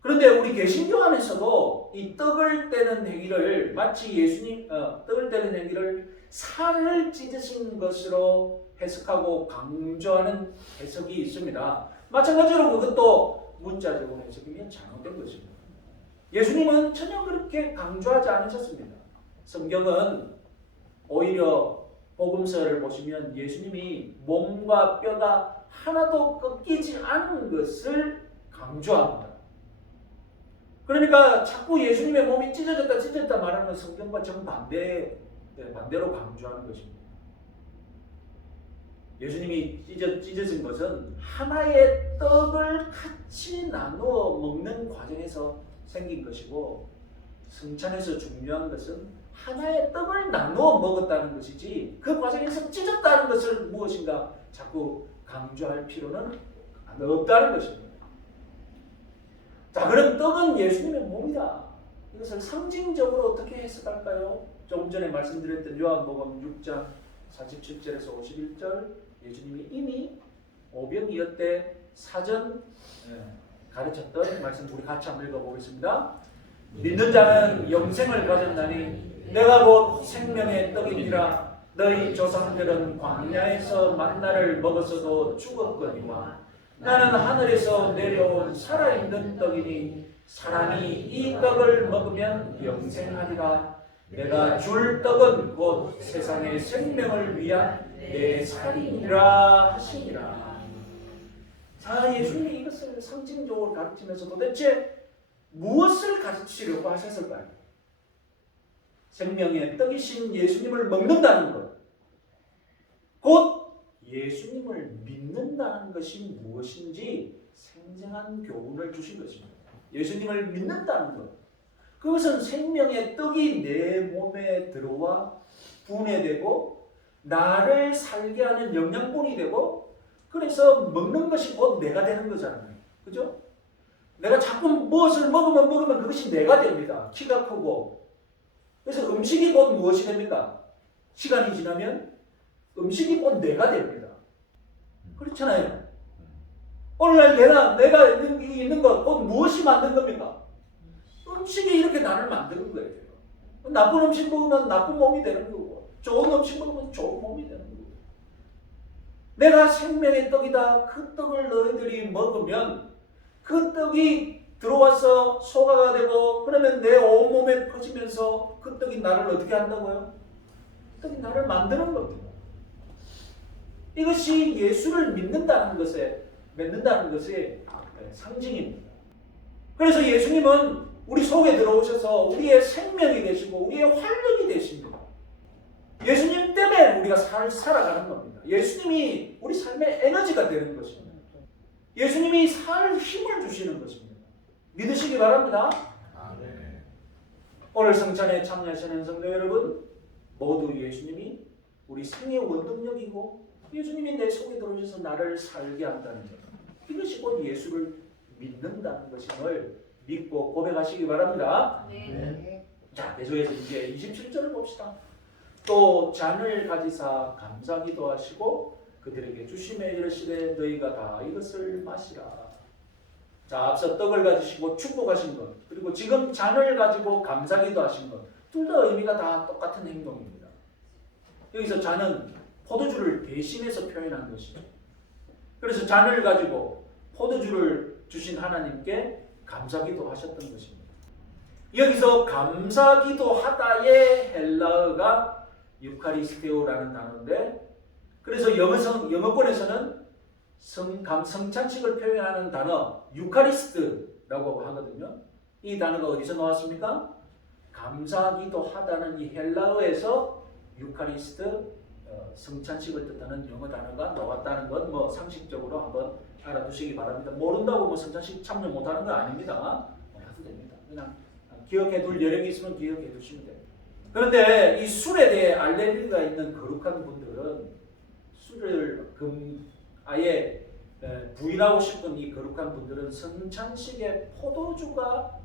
그런데 우리 개신교 안에서도 이 떡을 떼는 행위를 마치 예수님 떡을 떼는 행위를 살을 찢으신 것으로 해석하고 강조하는 해석이 있습니다. 마찬가지로 그것도 문자적으로 해석이면 잘못된 것입니다. 예수님은 전혀 그렇게 강조하지 않으셨습니다. 성경은 오히려 복음서를 보시면 예수님이 몸과 뼈가 하나도 꺾이지 않은 것을 강조합니다. 그러니까 자꾸 예수님의 몸이 찢어졌다 말하는 성경과 반대로 강조하는 것입니다. 예수님이 찢어진 것은 하나의 떡을 같이 나누어 먹는 과정에서 생긴 것이고 성찬에서 중요한 것은 하나의 떡을 나누어 먹었다는 것이지 그 과정에서 찢었다는 것을 무엇인가 자꾸 강조할 필요는 없다는 것입니다. 자, 그럼 떡은 예수님의 몸이다. 이것을 상징적으로 어떻게 해석할까요? 조금 전에 말씀드렸던 요한복음 6장 47절에서 51절 예수님이 이미 오병이어 때 사전 가르쳤던 말씀 우리 같이 한번 읽어보겠습니다. 믿는 자는 영생을 가졌나니 내가 곧 생명의 떡이니라. 너희 조상들은 광야에서 만나를 먹었어도 죽었거니와 나는 하늘에서 내려온 살아있는 떡이니 사람이 이 떡을 먹으면 영생하리라. 내가 줄 떡은 곧 세상의 생명을 위한 내 살이니라 하시니라. 자, 예수님이 이것을 상징적으로 가르치면서 도대체 무엇을 가르치려고 하셨을까요? 생명의 떡이신 예수님을 먹는다는 것, 곧 예수님을 믿는다는 것이 무엇인지 생생한 교훈을 주신 것입니다. 예수님을 믿는다는 것, 그것은 생명의 떡이 내 몸에 들어와 분해되고 나를 살게 하는 영양분이 되고 그래서 먹는 것이 곧 내가 되는 거잖아요. 그죠? 내가 자꾸 무엇을 먹으면 그것이 내가 됩니다. 키가 크고. 그래서 음식이 곧 무엇이 됩니까? 시간이 지나면 음식이 곧 내가 됩니다. 그렇잖아요. 오늘날 내가 있는 것, 곧 무엇이 만든 겁니까? 음식이 이렇게 나를 만드는 거예요. 나쁜 음식 먹으면 나쁜 몸이 되는 거고, 좋은 음식 먹으면 좋은 몸이 되는 거고. 내가 생명의 떡이다. 그 떡을 너희들이 먹으면 그 떡이 들어와서 소화가 되고, 그러면 내 온몸에 퍼지면서 그 떡이 나를 어떻게 한다고요? 떡이 나를 만드는 겁니다. 이것이 예수를 믿는다는 것의 상징입니다. 그래서 예수님은 우리 속에 들어오셔서 우리의 생명이 되시고 우리의 활력이 되십니다. 예수님 때문에 우리가 살아가는 겁니다. 예수님이 우리 삶의 에너지가 되는 것입니다. 예수님이 살 힘을 주시는 것입니다. 믿으시기 바랍니다. 오늘 성찬에 참여하시는 성도 여러분, 모두 예수님이 우리 생의 원동력이고 예수님이 내 속에 들어오셔서 나를 살게 한다는 것, 이것이 곧 예수를 믿는다는 것임을 믿고 고백하시기 바랍니다. 네. 자, 계속해서 이제 27절을 봅시다. 또 잔을 가지사 감사기도 하시고 그들에게 주시며 이르시되 너희가 다 이것을 마시라. 자, 앞서 떡을 가지시고 축복하신 것, 그리고 지금 잔을 가지고 감사기도 하신 것, 둘 다 의미가 다 똑같은 행동입니다. 여기서 잔은 포도주를 대신해서 표현한 것이죠. 그래서 잔을 가지고 포도주를 주신 하나님께 감사기도 하셨던 것입니다. 여기서 감사기도 하다의 헬라어가 유카리스테오라는 단어인데, 그래서 영어권에서는 성찬식을 표현하는 단어 유카리스트라고 하거든요. 이 단어가 어디서 나왔습니까? 감사기도 하다는 이 헬라어에서 유카리스트 성찬식을 뜻하는 영어 단어가 나왔다는 건 뭐 상식적으로 한번 알아두시기 바랍니다. 모른다고 뭐 성찬식 참여 못하는 건 아닙니다. 해도 됩니다. 그냥 기억해둘 여력이 있으면 기억해두시면 돼요. 그런데 이 술에 대해 알레르기가 있는 거룩한 분들은 술을 아예 부인하고 싶은 이 거룩한 분들은 성찬식에 포도주가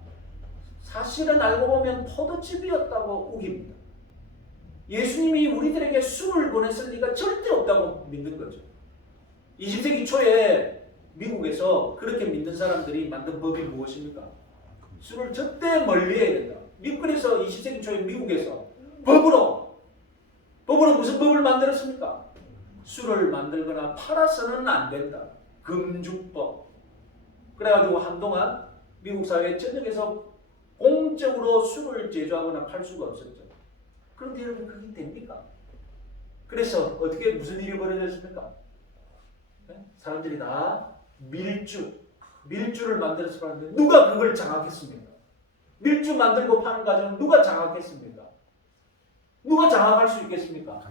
사실은 알고 보면 포도즙이었다고 우깁니다. 예수님이 우리들에게 술을 보냈을 리가 절대 없다고 믿는 거죠. 20세기 초에 미국에서 그렇게 믿는 사람들이 만든 법이 무엇입니까? 술을 절대 멀리해야 된다. 미국에서 20세기 초에 미국에서 법으로 무슨 법을 만들었습니까? 술을 만들거나 팔아서는 안 된다. 금주법. 그래가지고 한동안 미국 사회 전역에서 공적으로 술을 제조하거나 팔 수가 없었죠. 그런데 여러분 그게 됩니까? 그래서 어떻게 무슨 일이 벌어졌습니까? 사람들이 다 밀주를 만들어서 파는데 누가 그걸 장악했습니까? 밀주 만들고 파는 과정은 누가 장악했습니까? 누가 장악할 수 있겠습니까?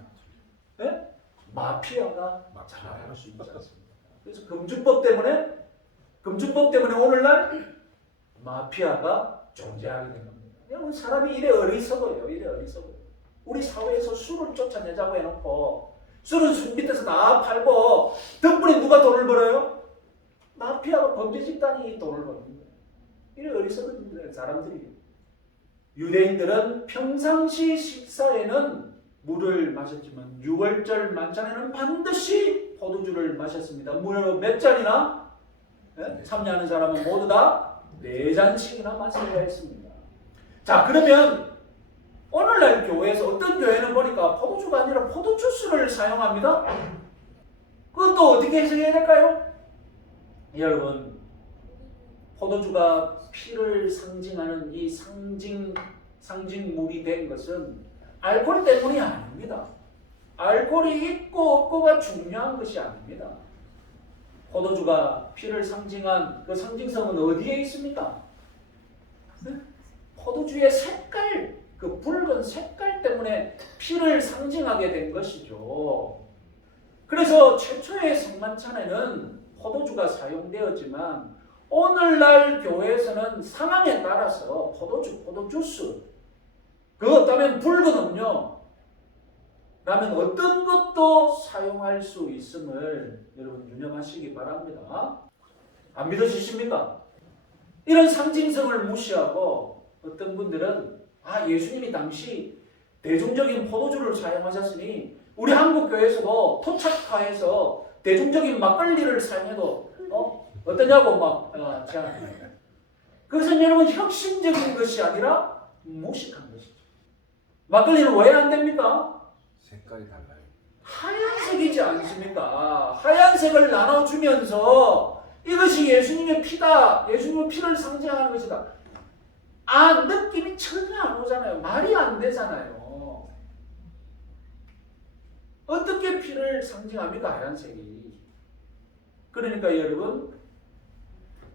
네? 마피아가 장악할 수 있지 않습니까? 그래서 금주법 때문에 오늘날 마피아가 존재하게 된 겁니다. 여러분 사람이 이래 어리석어요. 우리 사회에서 술을 쫓아내자고 해놓고 술은 술 밑에서 다 팔고 덕분에 누가 돈을 벌어요? 마피아가 범죄 집단이 돈을 벌습니다. 이래 어리석은 사람들이. 유대인들은 평상시 식사에는 물을 마셨지만 6월절 만찬에는 반드시 포도주를 마셨습니다. 무려 몇 잔이나? 참여하는 사람은 모두 다 4잔씩이나 마셔야 했습니다. 자, 그러면 오늘날 교회에서 어떤 교회는 보니까 포도주가 아니라 포도주스를 사용합니다. 그것도 어떻게 해석해야 될까요? 여러분, 포도주가 피를 상징하는 이 상징물이 된 것은 알코올 때문이 아닙니다. 알코올이 있고 없고가 중요한 것이 아닙니다. 포도주가 피를 상징한 그 상징성은 어디에 있습니까? 포도주의 색깔, 그 붉은 색깔 때문에 피를 상징하게 된 것이죠. 그래서 최초의 성만찬에는 포도주가 사용되었지만 오늘날 교회에서는 상황에 따라서 포도주스, 그렇다면 붉은 음료, 라면 어떤 것도 사용할 수 있음을 여러분 유념하시기 바랍니다. 안 믿어지십니까? 이런 상징성을 무시하고 어떤 분들은 예수님이 당시 대중적인 포도주를 사용하셨으니 우리 한국 교회에서도 토착화해서 대중적인 막걸리를 사용해도 어떠냐고 제안합니다. 그것은 여러분 혁신적인 것이 아니라 무식한 것이죠. 막걸리는 왜 안 됩니까? 색깔이 달라요. 하얀색이지 않습니까? 하얀색을 나눠주면서 이것이 예수님의 피다, 예수님의 피를 상징하는 것이다. 느낌이 전혀 안 오잖아요. 말이 안 되잖아요. 어떻게 피를 상징합니까? 하얀색이. 그러니까 여러분,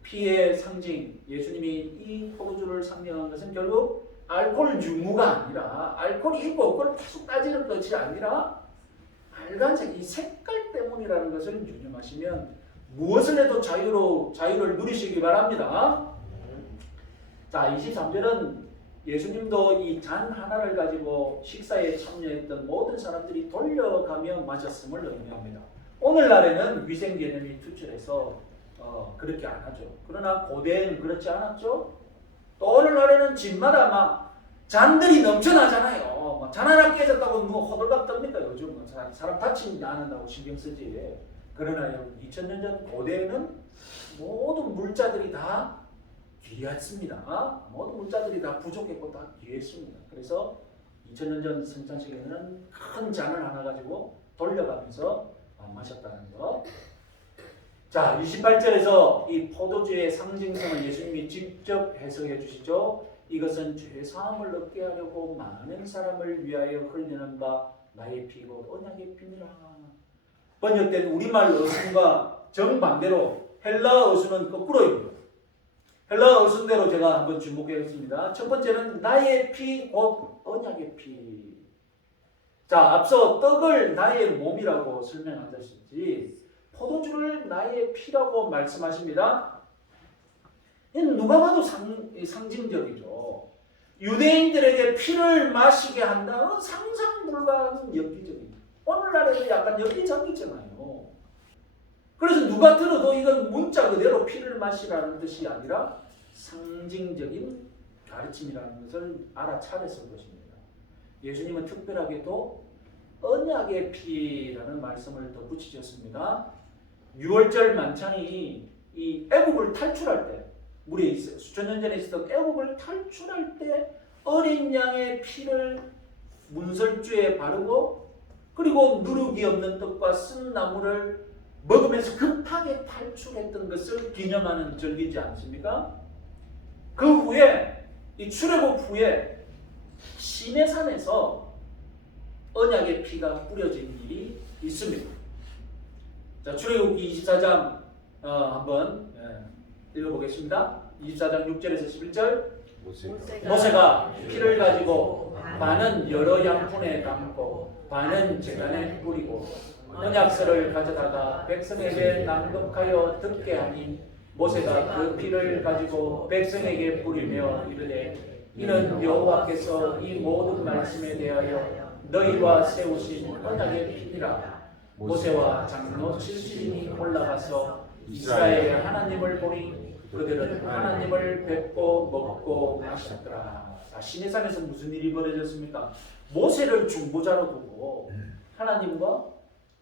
피의 상징, 예수님이 이 포도주를 상징하는 것은 결국 알코올 유무가 아니라 알코올이 있고 없고를 계속 따지는 것이 아니라 빨간색 이 색깔 때문이라는 것을 유념하시면 무엇을 해도 자유를 누리시기 바랍니다. 자, 23절은 예수님도 이 잔 하나를 가지고 식사에 참여했던 모든 사람들이 돌려가며 마셨음을 의미합니다. 오늘날에는 위생 개념이 투철해서 그렇게 안 하죠. 그러나 고대에는 그렇지 않았죠. 또 오늘날에는 집마다 잔들이 넘쳐나잖아요. 잔 하나 깨졌다고 호들갑 떱니까? 요즘 사람 다치지 않는다고 신경 쓰지. 그러나 2000년 전 고대에는 모든 물자들이 다 귀했습니다. 모든 물자들이 다 부족했고 다 귀했습니다. 그래서 2000년 전 성찬식에는 큰 잔을 하나 가지고 돌려가면서 마셨다는 것. 자, 28절에서 이 포도주의 상징성을 예수님이 직접 해석해 주시죠. 이것은 죄사함을 얻게 하려고 많은 사람을 위하여 흘리는 바 나의 피고 언약의 피니라. 번역된 우리말 어순과 정반대로 헬라어 어순은 거꾸로입니다. 헬라어 어순대로 제가 한번 주목하겠습니다. 첫 번째는 나의 피 곧 언약의 피. 자, 앞서 떡을 나의 몸이라고 설명하셨지 포도주를 나의 피라고 말씀하십니다. 이는 누가 봐도 상징적이죠. 유대인들에게 피를 마시게 한다는 상상 불가한 엽기적입니다. 오늘날에도 약간 엽기적이잖아요. 그래서 누가 들어도 이건 문자 그대로 피를 마시라는 뜻이 아니라 상징적인 가르침이라는 것을 알아차렸을 것입니다. 예수님은 특별하게도 언약의 피라는 말씀을 덧붙이셨습니다. 6월절 만찬이 이 애국을 탈출할 때, 우리 수천 년 전에 있었던 애국을 탈출할 때 어린 양의 피를 문설주에 바르고 그리고 누룩이 없는 떡과 쓴 나물을 먹으면서 급하게 탈출했던 것을 기념하는 절기지 않습니까? 그 후에 이 출애굽 후에 시내산에서 언약의 피가 뿌려진 일이 있습니다. 자, 출애굽기 24장 한번 읽어보겠습니다. 24장 6절에서 11절. 모세가 피를 가지고 반은 여러 양푼에 담고 반은 제단에 뿌리고 언약서를 가져다가 백성에게 낭독하여 듣게 하니 모세가 그 피를 가지고 백성에게 뿌리며 이르되 이는 여호와께서 이 모든 말씀에 대하여 너희와 세우신 언약의 피니라. 모세와 장로 70인이 올라가서 이스라엘 하나님을 보니 그들은 하나님을 뵙고 먹고 마셨더라. 시내산에서 무슨 일이 벌어졌습니까? 모세를 중보자로 두고 하나님과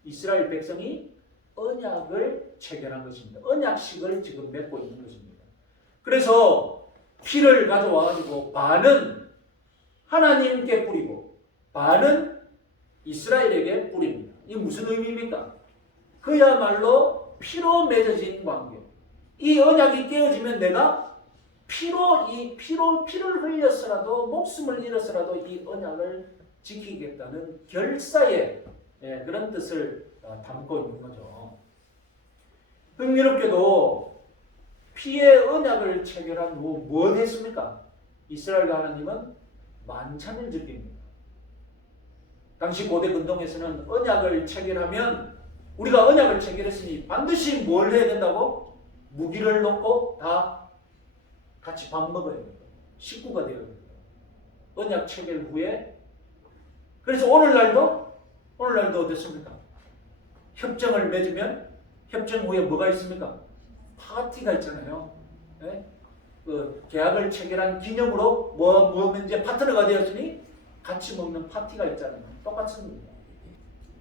이스라엘 백성이 언약을 체결한 것입니다. 언약식을 지금 맺고 있는 것입니다. 그래서 피를 가져와가지고 반은 하나님께 뿌리고 반은 이스라엘에게 뿌립니다. 이게 무슨 의미입니까? 그야말로 피로 맺어진 관계. 이 언약이 깨어지면 내가 피를 흘렸으라도 목숨을 잃었으라도 이 언약을 지키겠다는 결사의 그런 뜻을 담고 있는 거죠. 흥미롭게도 피의 언약을 체결한 후 무엇 했습니까? 이스라엘과 하나님은 만찬을 즐깁니다. 당시 고대 근동에서는 언약을 체결하면 우리가 언약을 체결했으니 반드시 뭘 해야 된다고? 무기를 놓고 다 같이 밥 먹어야 됩니다. 식구가 되어야 됩니다. 언약 체결 후에. 그래서 오늘날도 어떻습니까? 협정을 맺으면 협정 후에 뭐가 있습니까? 파티가 있잖아요. 네? 그 계약을 체결한 기념으로 뭐 이제 파트너가 되었으니 같이 먹는 파티가 있잖아요. 똑같습니다.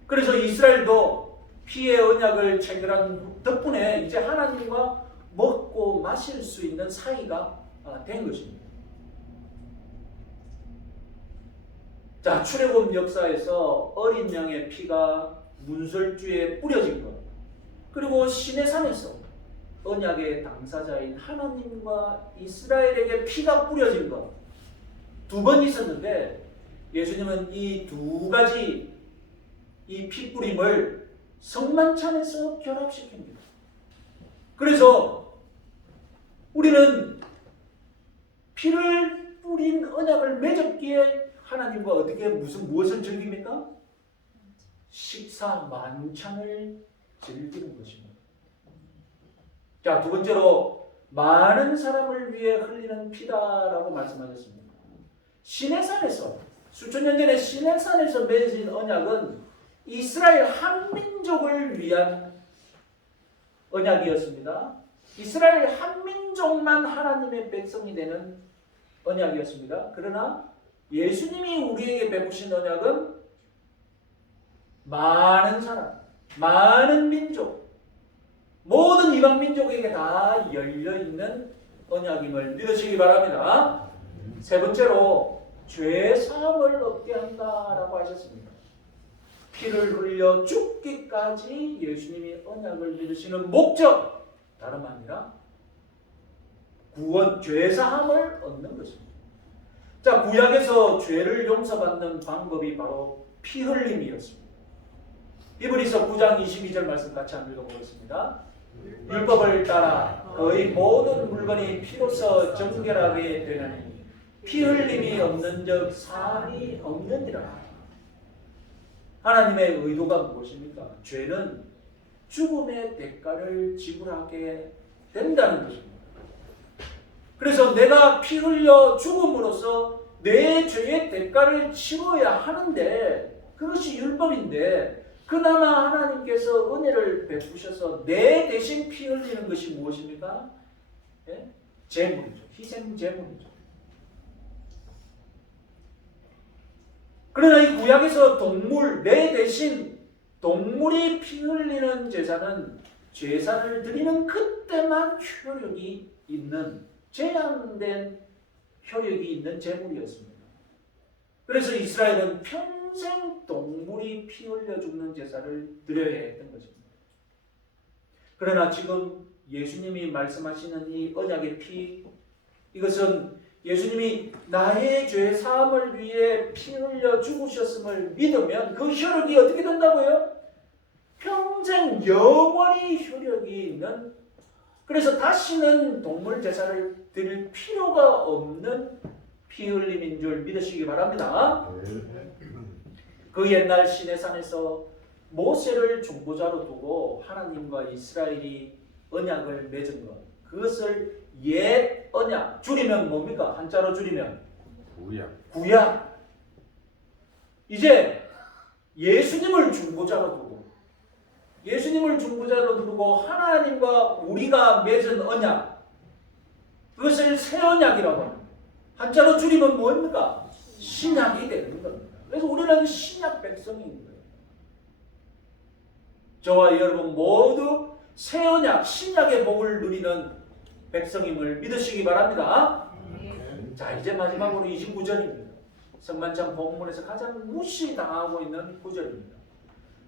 그래서 이스라엘도 피의 언약을 체결한 덕분에 이제 하나님과 먹고 마실 수 있는 사이가 된 것입니다. 자, 출애굽 역사에서 어린 양의 피가 문설주에 뿌려진 것, 그리고 시내산에서 언약의 당사자인 하나님과 이스라엘에게 피가 뿌려진 것, 두 번 있었는데 예수님은 이 두 가지 이 피 뿌림을 성만찬에서 결합시킵니다. 그래서 우리는 피를 뿌린 언약을 맺었기에 하나님과 어떻게 무엇을 즐깁니까? 식사 만찬을 즐기는 것입니다. 자, 두 번째로 많은 사람을 위해 흘리는 피다라고 말씀하셨습니다. 시내산에서 수천 년 전에 시내산에서 맺어진 언약은 이스라엘 한 민족을 위한 언약이었습니다. 이스라엘 한 민족만 하나님의 백성이 되는 언약이었습니다. 그러나 예수님이 우리에게 베푸신 언약은 많은 사람, 많은 민족, 모든 이방 민족에게 다 열려있는 언약임을 믿으시기 바랍니다. 세 번째로 죄 사함을 얻게 한다라고 하셨습니다. 피를 흘려 죽기까지 예수님이 언약을 믿으시는 목적 다름 아니라 구원, 죄 사함을 얻는 것입니다. 자, 구약에서 죄를 용서받는 방법이 바로 피 흘림이었습니다. 히브리서 9장 22절 말씀 같이 한번 읽어보겠습니다. 율법을 따라 거의 모든 물건이 피로서 정결하게 되나니 피 흘림이 없는 적 사함이 없느니라. 하나님의 의도가 무엇입니까? 죄는 죽음의 대가를 지불하게 된다는 것입니다. 그래서 내가 피 흘려 죽음으로써 내 죄의 대가를 치러야 하는데 그것이 율법인데 그나마 하나님께서 은혜를 베푸셔서 내 대신 피 흘리는 것이 무엇입니까? 예? 제물이죠. 희생 제물이죠. 그러나 이 구약에서 동물, 내 대신 동물이 피 흘리는 제사는 제사를 드리는 그때만 효력이 있는 제한된 효력이 있는 제물이었습니다. 그래서 이스라엘은 평생 동물이 피 흘려 죽는 제사를 드려야 했던 것입니다. 그러나 지금 예수님이 말씀하시는 이 언약의 피, 이것은 예수님이 나의 죄 사함을 위해 피 흘려 죽으셨음을 믿으면 그 효력이 어떻게 된다고요? 평생 영원히 효력이 있는, 그래서 다시는 동물 제사를 드릴 필요가 없는 피 흘림인 줄 믿으시기 바랍니다. 그 옛날 시내산에서 모세를 중보자로 두고 하나님과 이스라엘이 언약을 맺은 것, 그것을 옛 언약, 줄이면 뭡니까? 한자로 줄이면 구약. 이제 예수님을 중보자로 두고 하나님과 우리가 맺은 언약, 그것을 새 언약이라고 합니다. 한자로 줄이면 뭡니까? 신약이 되는 겁니다. 그래서 우리는 신약 백성인 거예요. 저와 여러분 모두 새 언약, 신약의 복을 누리는 백성임을 믿으시기 바랍니다. 자, 이제 마지막으로 29절입니다. 성만찬 본문에서 가장 무시당하고 있는 구절입니다.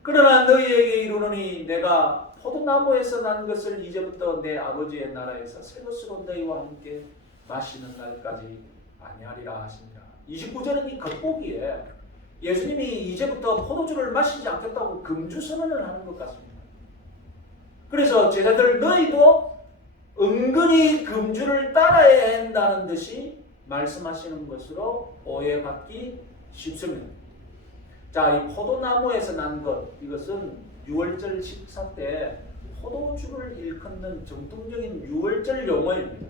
그러나 너희에게 이르노니 내가 포도나무에서 난 것을 이제부터 내 아버지의 나라에서 새것으로 너희와 함께 마시는 날까지 아니하리라 하시니라. 29절은 이 겉보기에 예수님이 이제부터 포도주를 마시지 않겠다고 금주 선언을 하는 것 같습니다. 그래서 제자들 너희도 은근히 금주를 따라야 한다는 듯이 말씀하시는 것으로 오해받기 쉽습니다. 자, 이 포도나무에서 난 것, 이것은 유월절 식사 때 포도주를 일컫는 정통적인 유월절 용어입니다.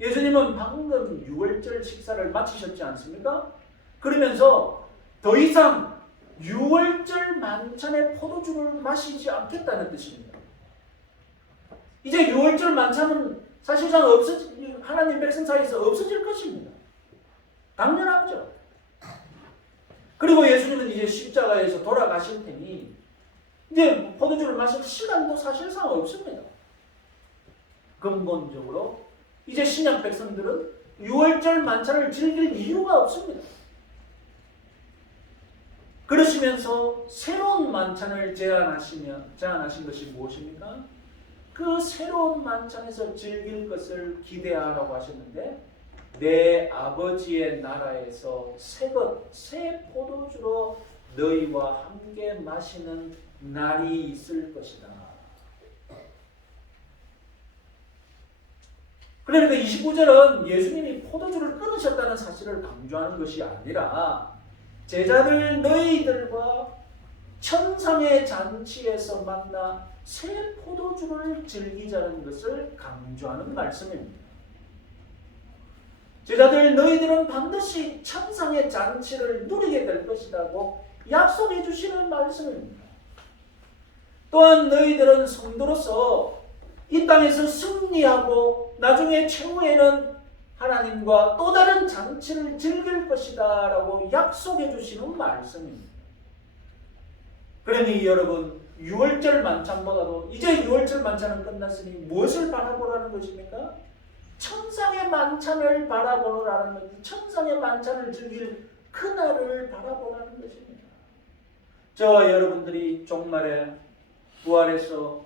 예수님은 방금 유월절 식사를 마치셨지 않습니까? 그러면서 더 이상 유월절 만찬에 포도주를 마시지 않겠다는 뜻입니다. 이제 유월절 만찬은 사실상 하나님 백성 사이에서 없어질 것입니다. 당연하죠. 그리고 예수님은 이제 십자가에서 돌아가실 테니 이제 포도주를 마실 시간도 사실상 없습니다. 근본적으로 이제 신약 백성들은 유월절 만찬을 즐길 이유가 없습니다. 그러시면서 새로운 만찬을 제안하신 것이 무엇입니까? 그 새로운 만찬에서 즐길 것을 기대하라고 하셨는데 내 아버지의 나라에서 새 포도주로 너희와 함께 마시는 날이 있을 것이다. 그러니까 29절은 예수님이 포도주를 끊으셨다는 사실을 강조하는 것이 아니라 제자들 너희들과 천상의 잔치에서 만나 새 포도주를 즐기자는 것을 강조하는 말씀입니다. 제자들 너희들은 반드시 천상의 잔치를 누리게 될 것이라고 약속해 주시는 말씀입니다. 또한 너희들은 성도로서 이 땅에서 승리하고 나중에 최후에는 하나님과 또 다른 잔치를 즐길 것이다 라고 약속해 주시는 말씀입니다. 그러니 여러분, 유월절 만찬보다도 이제 유월절 만찬은 끝났으니 무엇을 바라보라는 것입니까? 천상의 만찬을 바라보라는 것입니다. 천상의 만찬을 즐길 그날을 바라보라는 것입니다. 저와 여러분들이 종말에 부활해서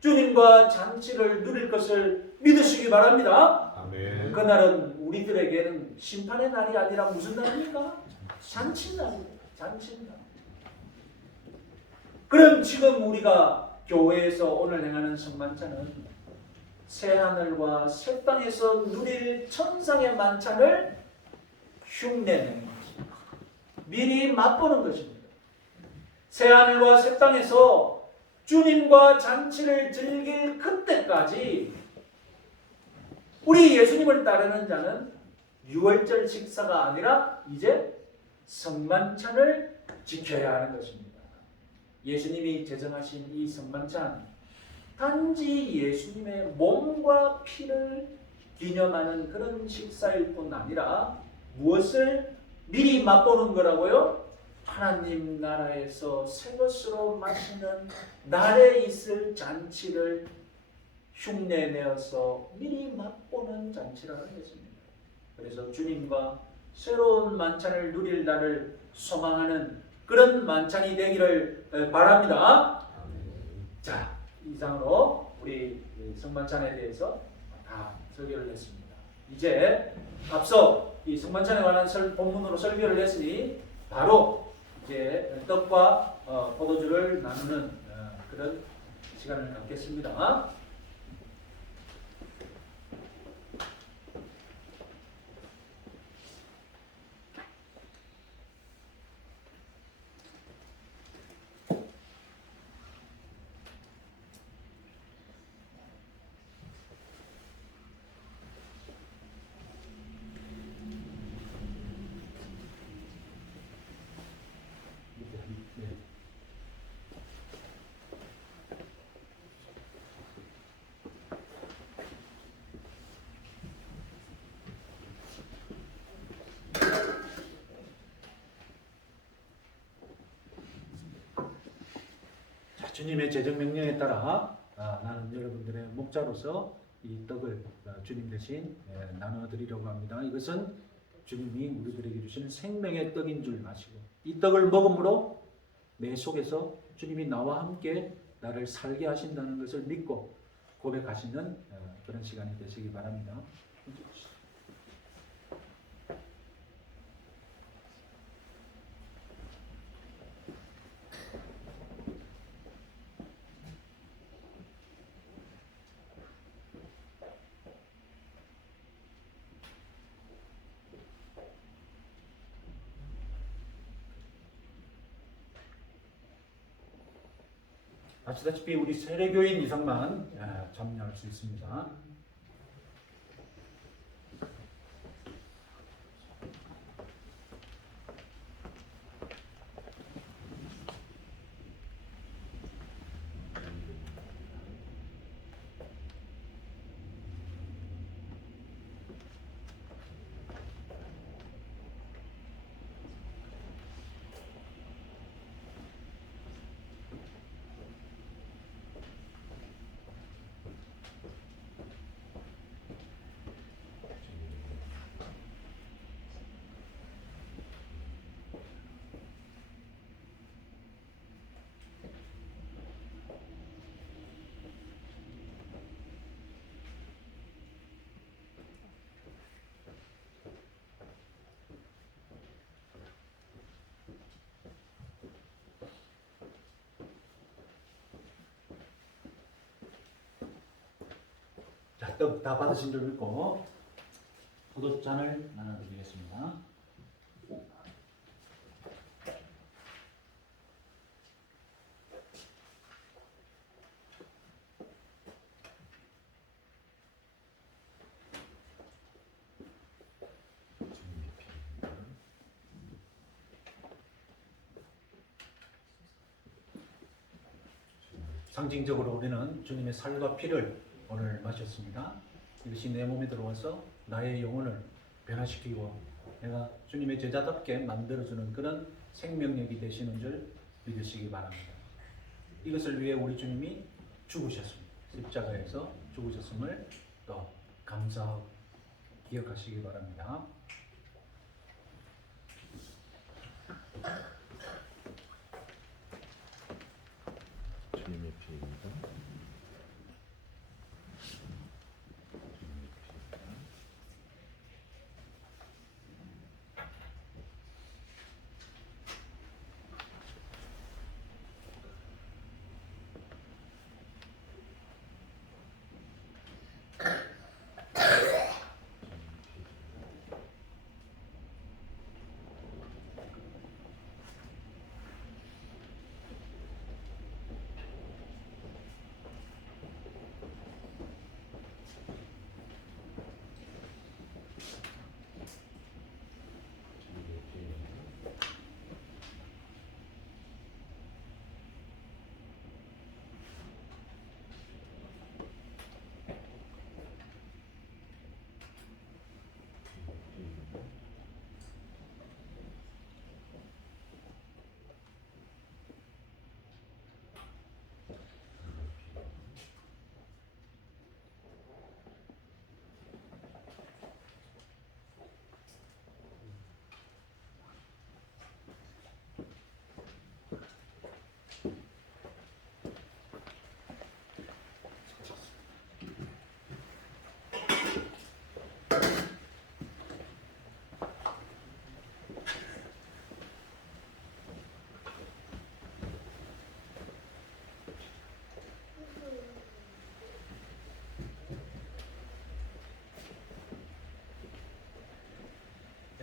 주님과 잔치를 누릴 것을 믿으시기 바랍니다. 아멘. 그날은 우리들에게는 심판의 날이 아니라 무슨 날입니까? 잔치날입니다. 잔치날. 그럼 지금 우리가 교회에서 오늘 행하는 성만찬은 새 하늘과 새 땅에서 누릴 천상의 만찬을 흉내내는 것입니다. 미리 맛보는 것입니다. 새하늘과 새 땅에서 주님과 잔치를 즐길 그때까지 우리 예수님을 따르는 자는 유월절 식사가 아니라 이제 성만찬을 지켜야 하는 것입니다. 예수님이 제정하신 이 성만찬, 단지 예수님의 몸과 피를 기념하는 그런 식사일 뿐 아니라 무엇을 미리 맛보는 거라고요? 하나님 나라에서 새 것으로 마시는 날에 있을 잔치를 흉내내어서 미리 맛보는 잔치라는 것입니다. 그래서 주님과 새로운 만찬을 누릴 날을 소망하는 그런 만찬이 되기를 바랍니다. 자, 이상으로 우리 성만찬에 대해서 다 설교를 했습니다. 이제 앞서 이 성만찬에 관한 본문으로 설교를 했으니 바로 이제 떡과 포도주를 나누는 그런 시간을 갖겠습니다. 주님의 제정 명령에 따라 나는 여러분들의 목자로서 이 떡을 주님 대신 나눠드리려고 합니다. 이것은 주님이 우리들에게 주시는 생명의 떡인 줄 아시고 이 떡을 먹음으로 내 속에서 주님이 나와 함께 나를 살게 하신다는 것을 믿고 고백하시는 그런 시간이 되시기 바랍니다. 아시다시피 우리 세례교인 이상만 참여할 수 있습니다. 떡 다 받으신 줄 믿고 포도주잔을 나눠드리겠습니다. 상징적으로 우리는 주님의 살과 피를 오늘 마셨습니다. 이것이 내 몸에 들어와서 나의 영혼을 변화시키고 내가 주님의 제자답게 만들어주는 그런 생명력이 되시는 줄 믿으시기 바랍니다. 이것을 위해 우리 주님이 죽으셨습니다. 십자가에서 죽으셨음을 또 감사하고 기억하시기 바랍니다. 주님의 피입니다.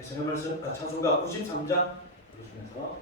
성경 말씀 찬송가 93장 보시면서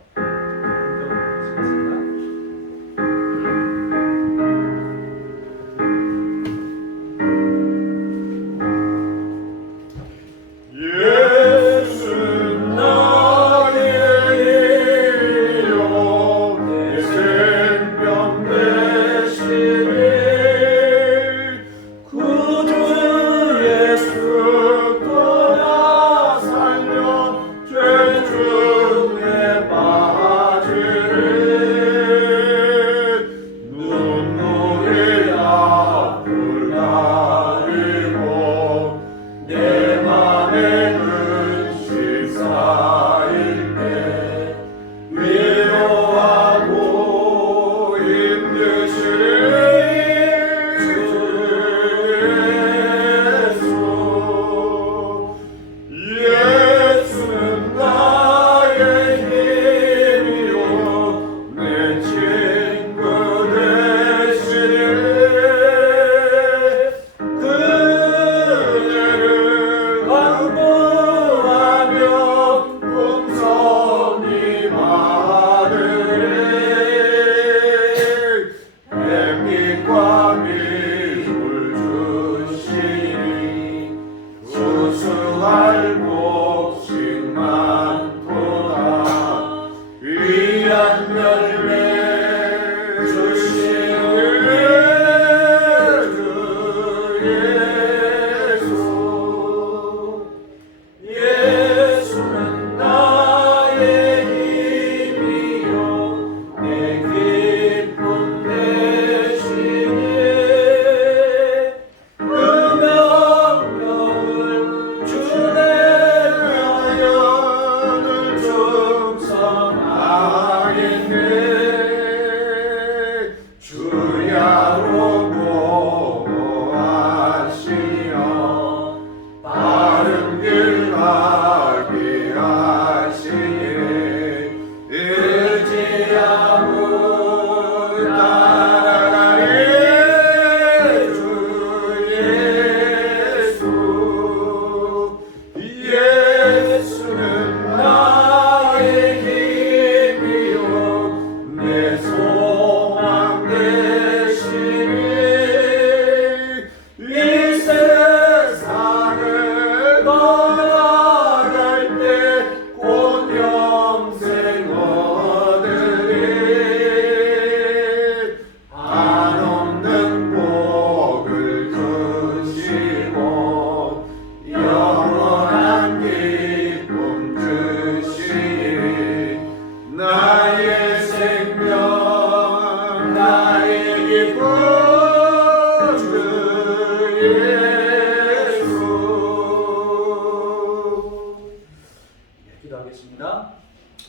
읽어보겠습니다.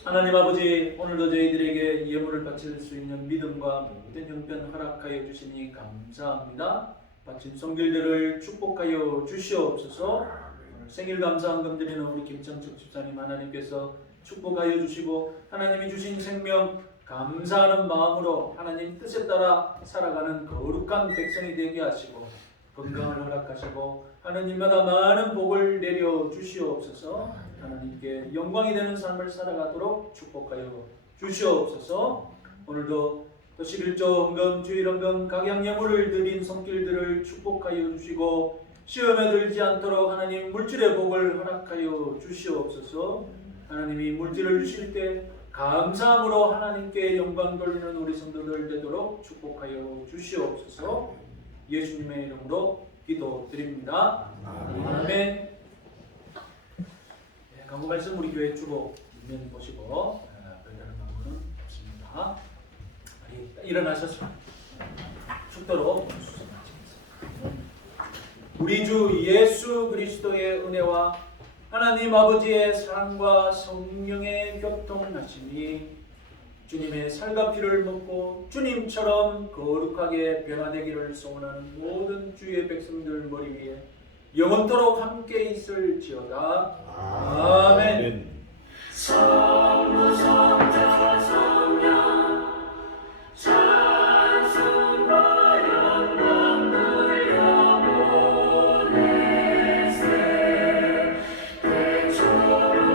하나님 아버지, 오늘도 저희들에게 예물을 바칠 수 있는 믿음과 모든 형편 허락하여 주시니 감사합니다. 바친 성길들을 축복하여 주시옵소서. 생일 감사헌금 드리는 우리 김창석 집사님 하나님께서 축복하여 주시고 하나님이 주신 생명 감사하는 마음으로 하나님 뜻에 따라 살아가는 거룩한 백성이 되게 하시고 건강을 허락하시고 하나님마다 많은 복을 내려 주시옵소서. 하나님께 영광이 되는 삶을 살아가도록 축복하여 주시옵소서. 오늘도 또 11조 헌금, 주일 헌금, 각양 예물을 드린 손길들을 축복하여 주시고 시험에 들지 않도록 하나님 물질의 복을 허락하여 주시옵소서. 하나님이 물질을 주실 때 감사함으로 하나님께 영광 돌리는 우리 성도들 되도록 축복하여 주시옵소서. 예수님의 이름으로 기도드립니다. 아멘. 광고 말씀 우리 교회 주로 인면 보시고 별다른 광고는 없습니다. 일어나셔서 축도로 수선하시겠습니다. 우리 주 예수 그리스도의 은혜와 하나님 아버지의 사랑과 성령의 교통하심이 주님의 살과 피를 먹고 주님처럼 거룩하게 변화되기를 소원하는 모든 주의 백성들 머리 위에 영원토록 함께 있을지어다. 아멘. 성부 성자 성령 찬송과 영광 돌려보내세. 대초로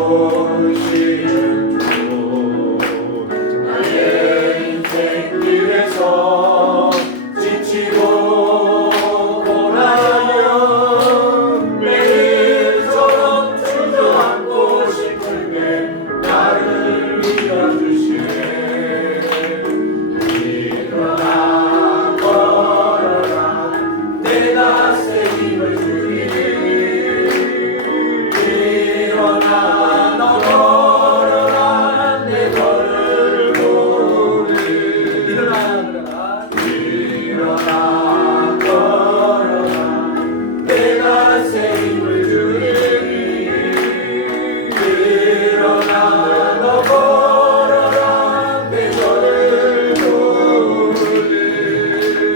오시는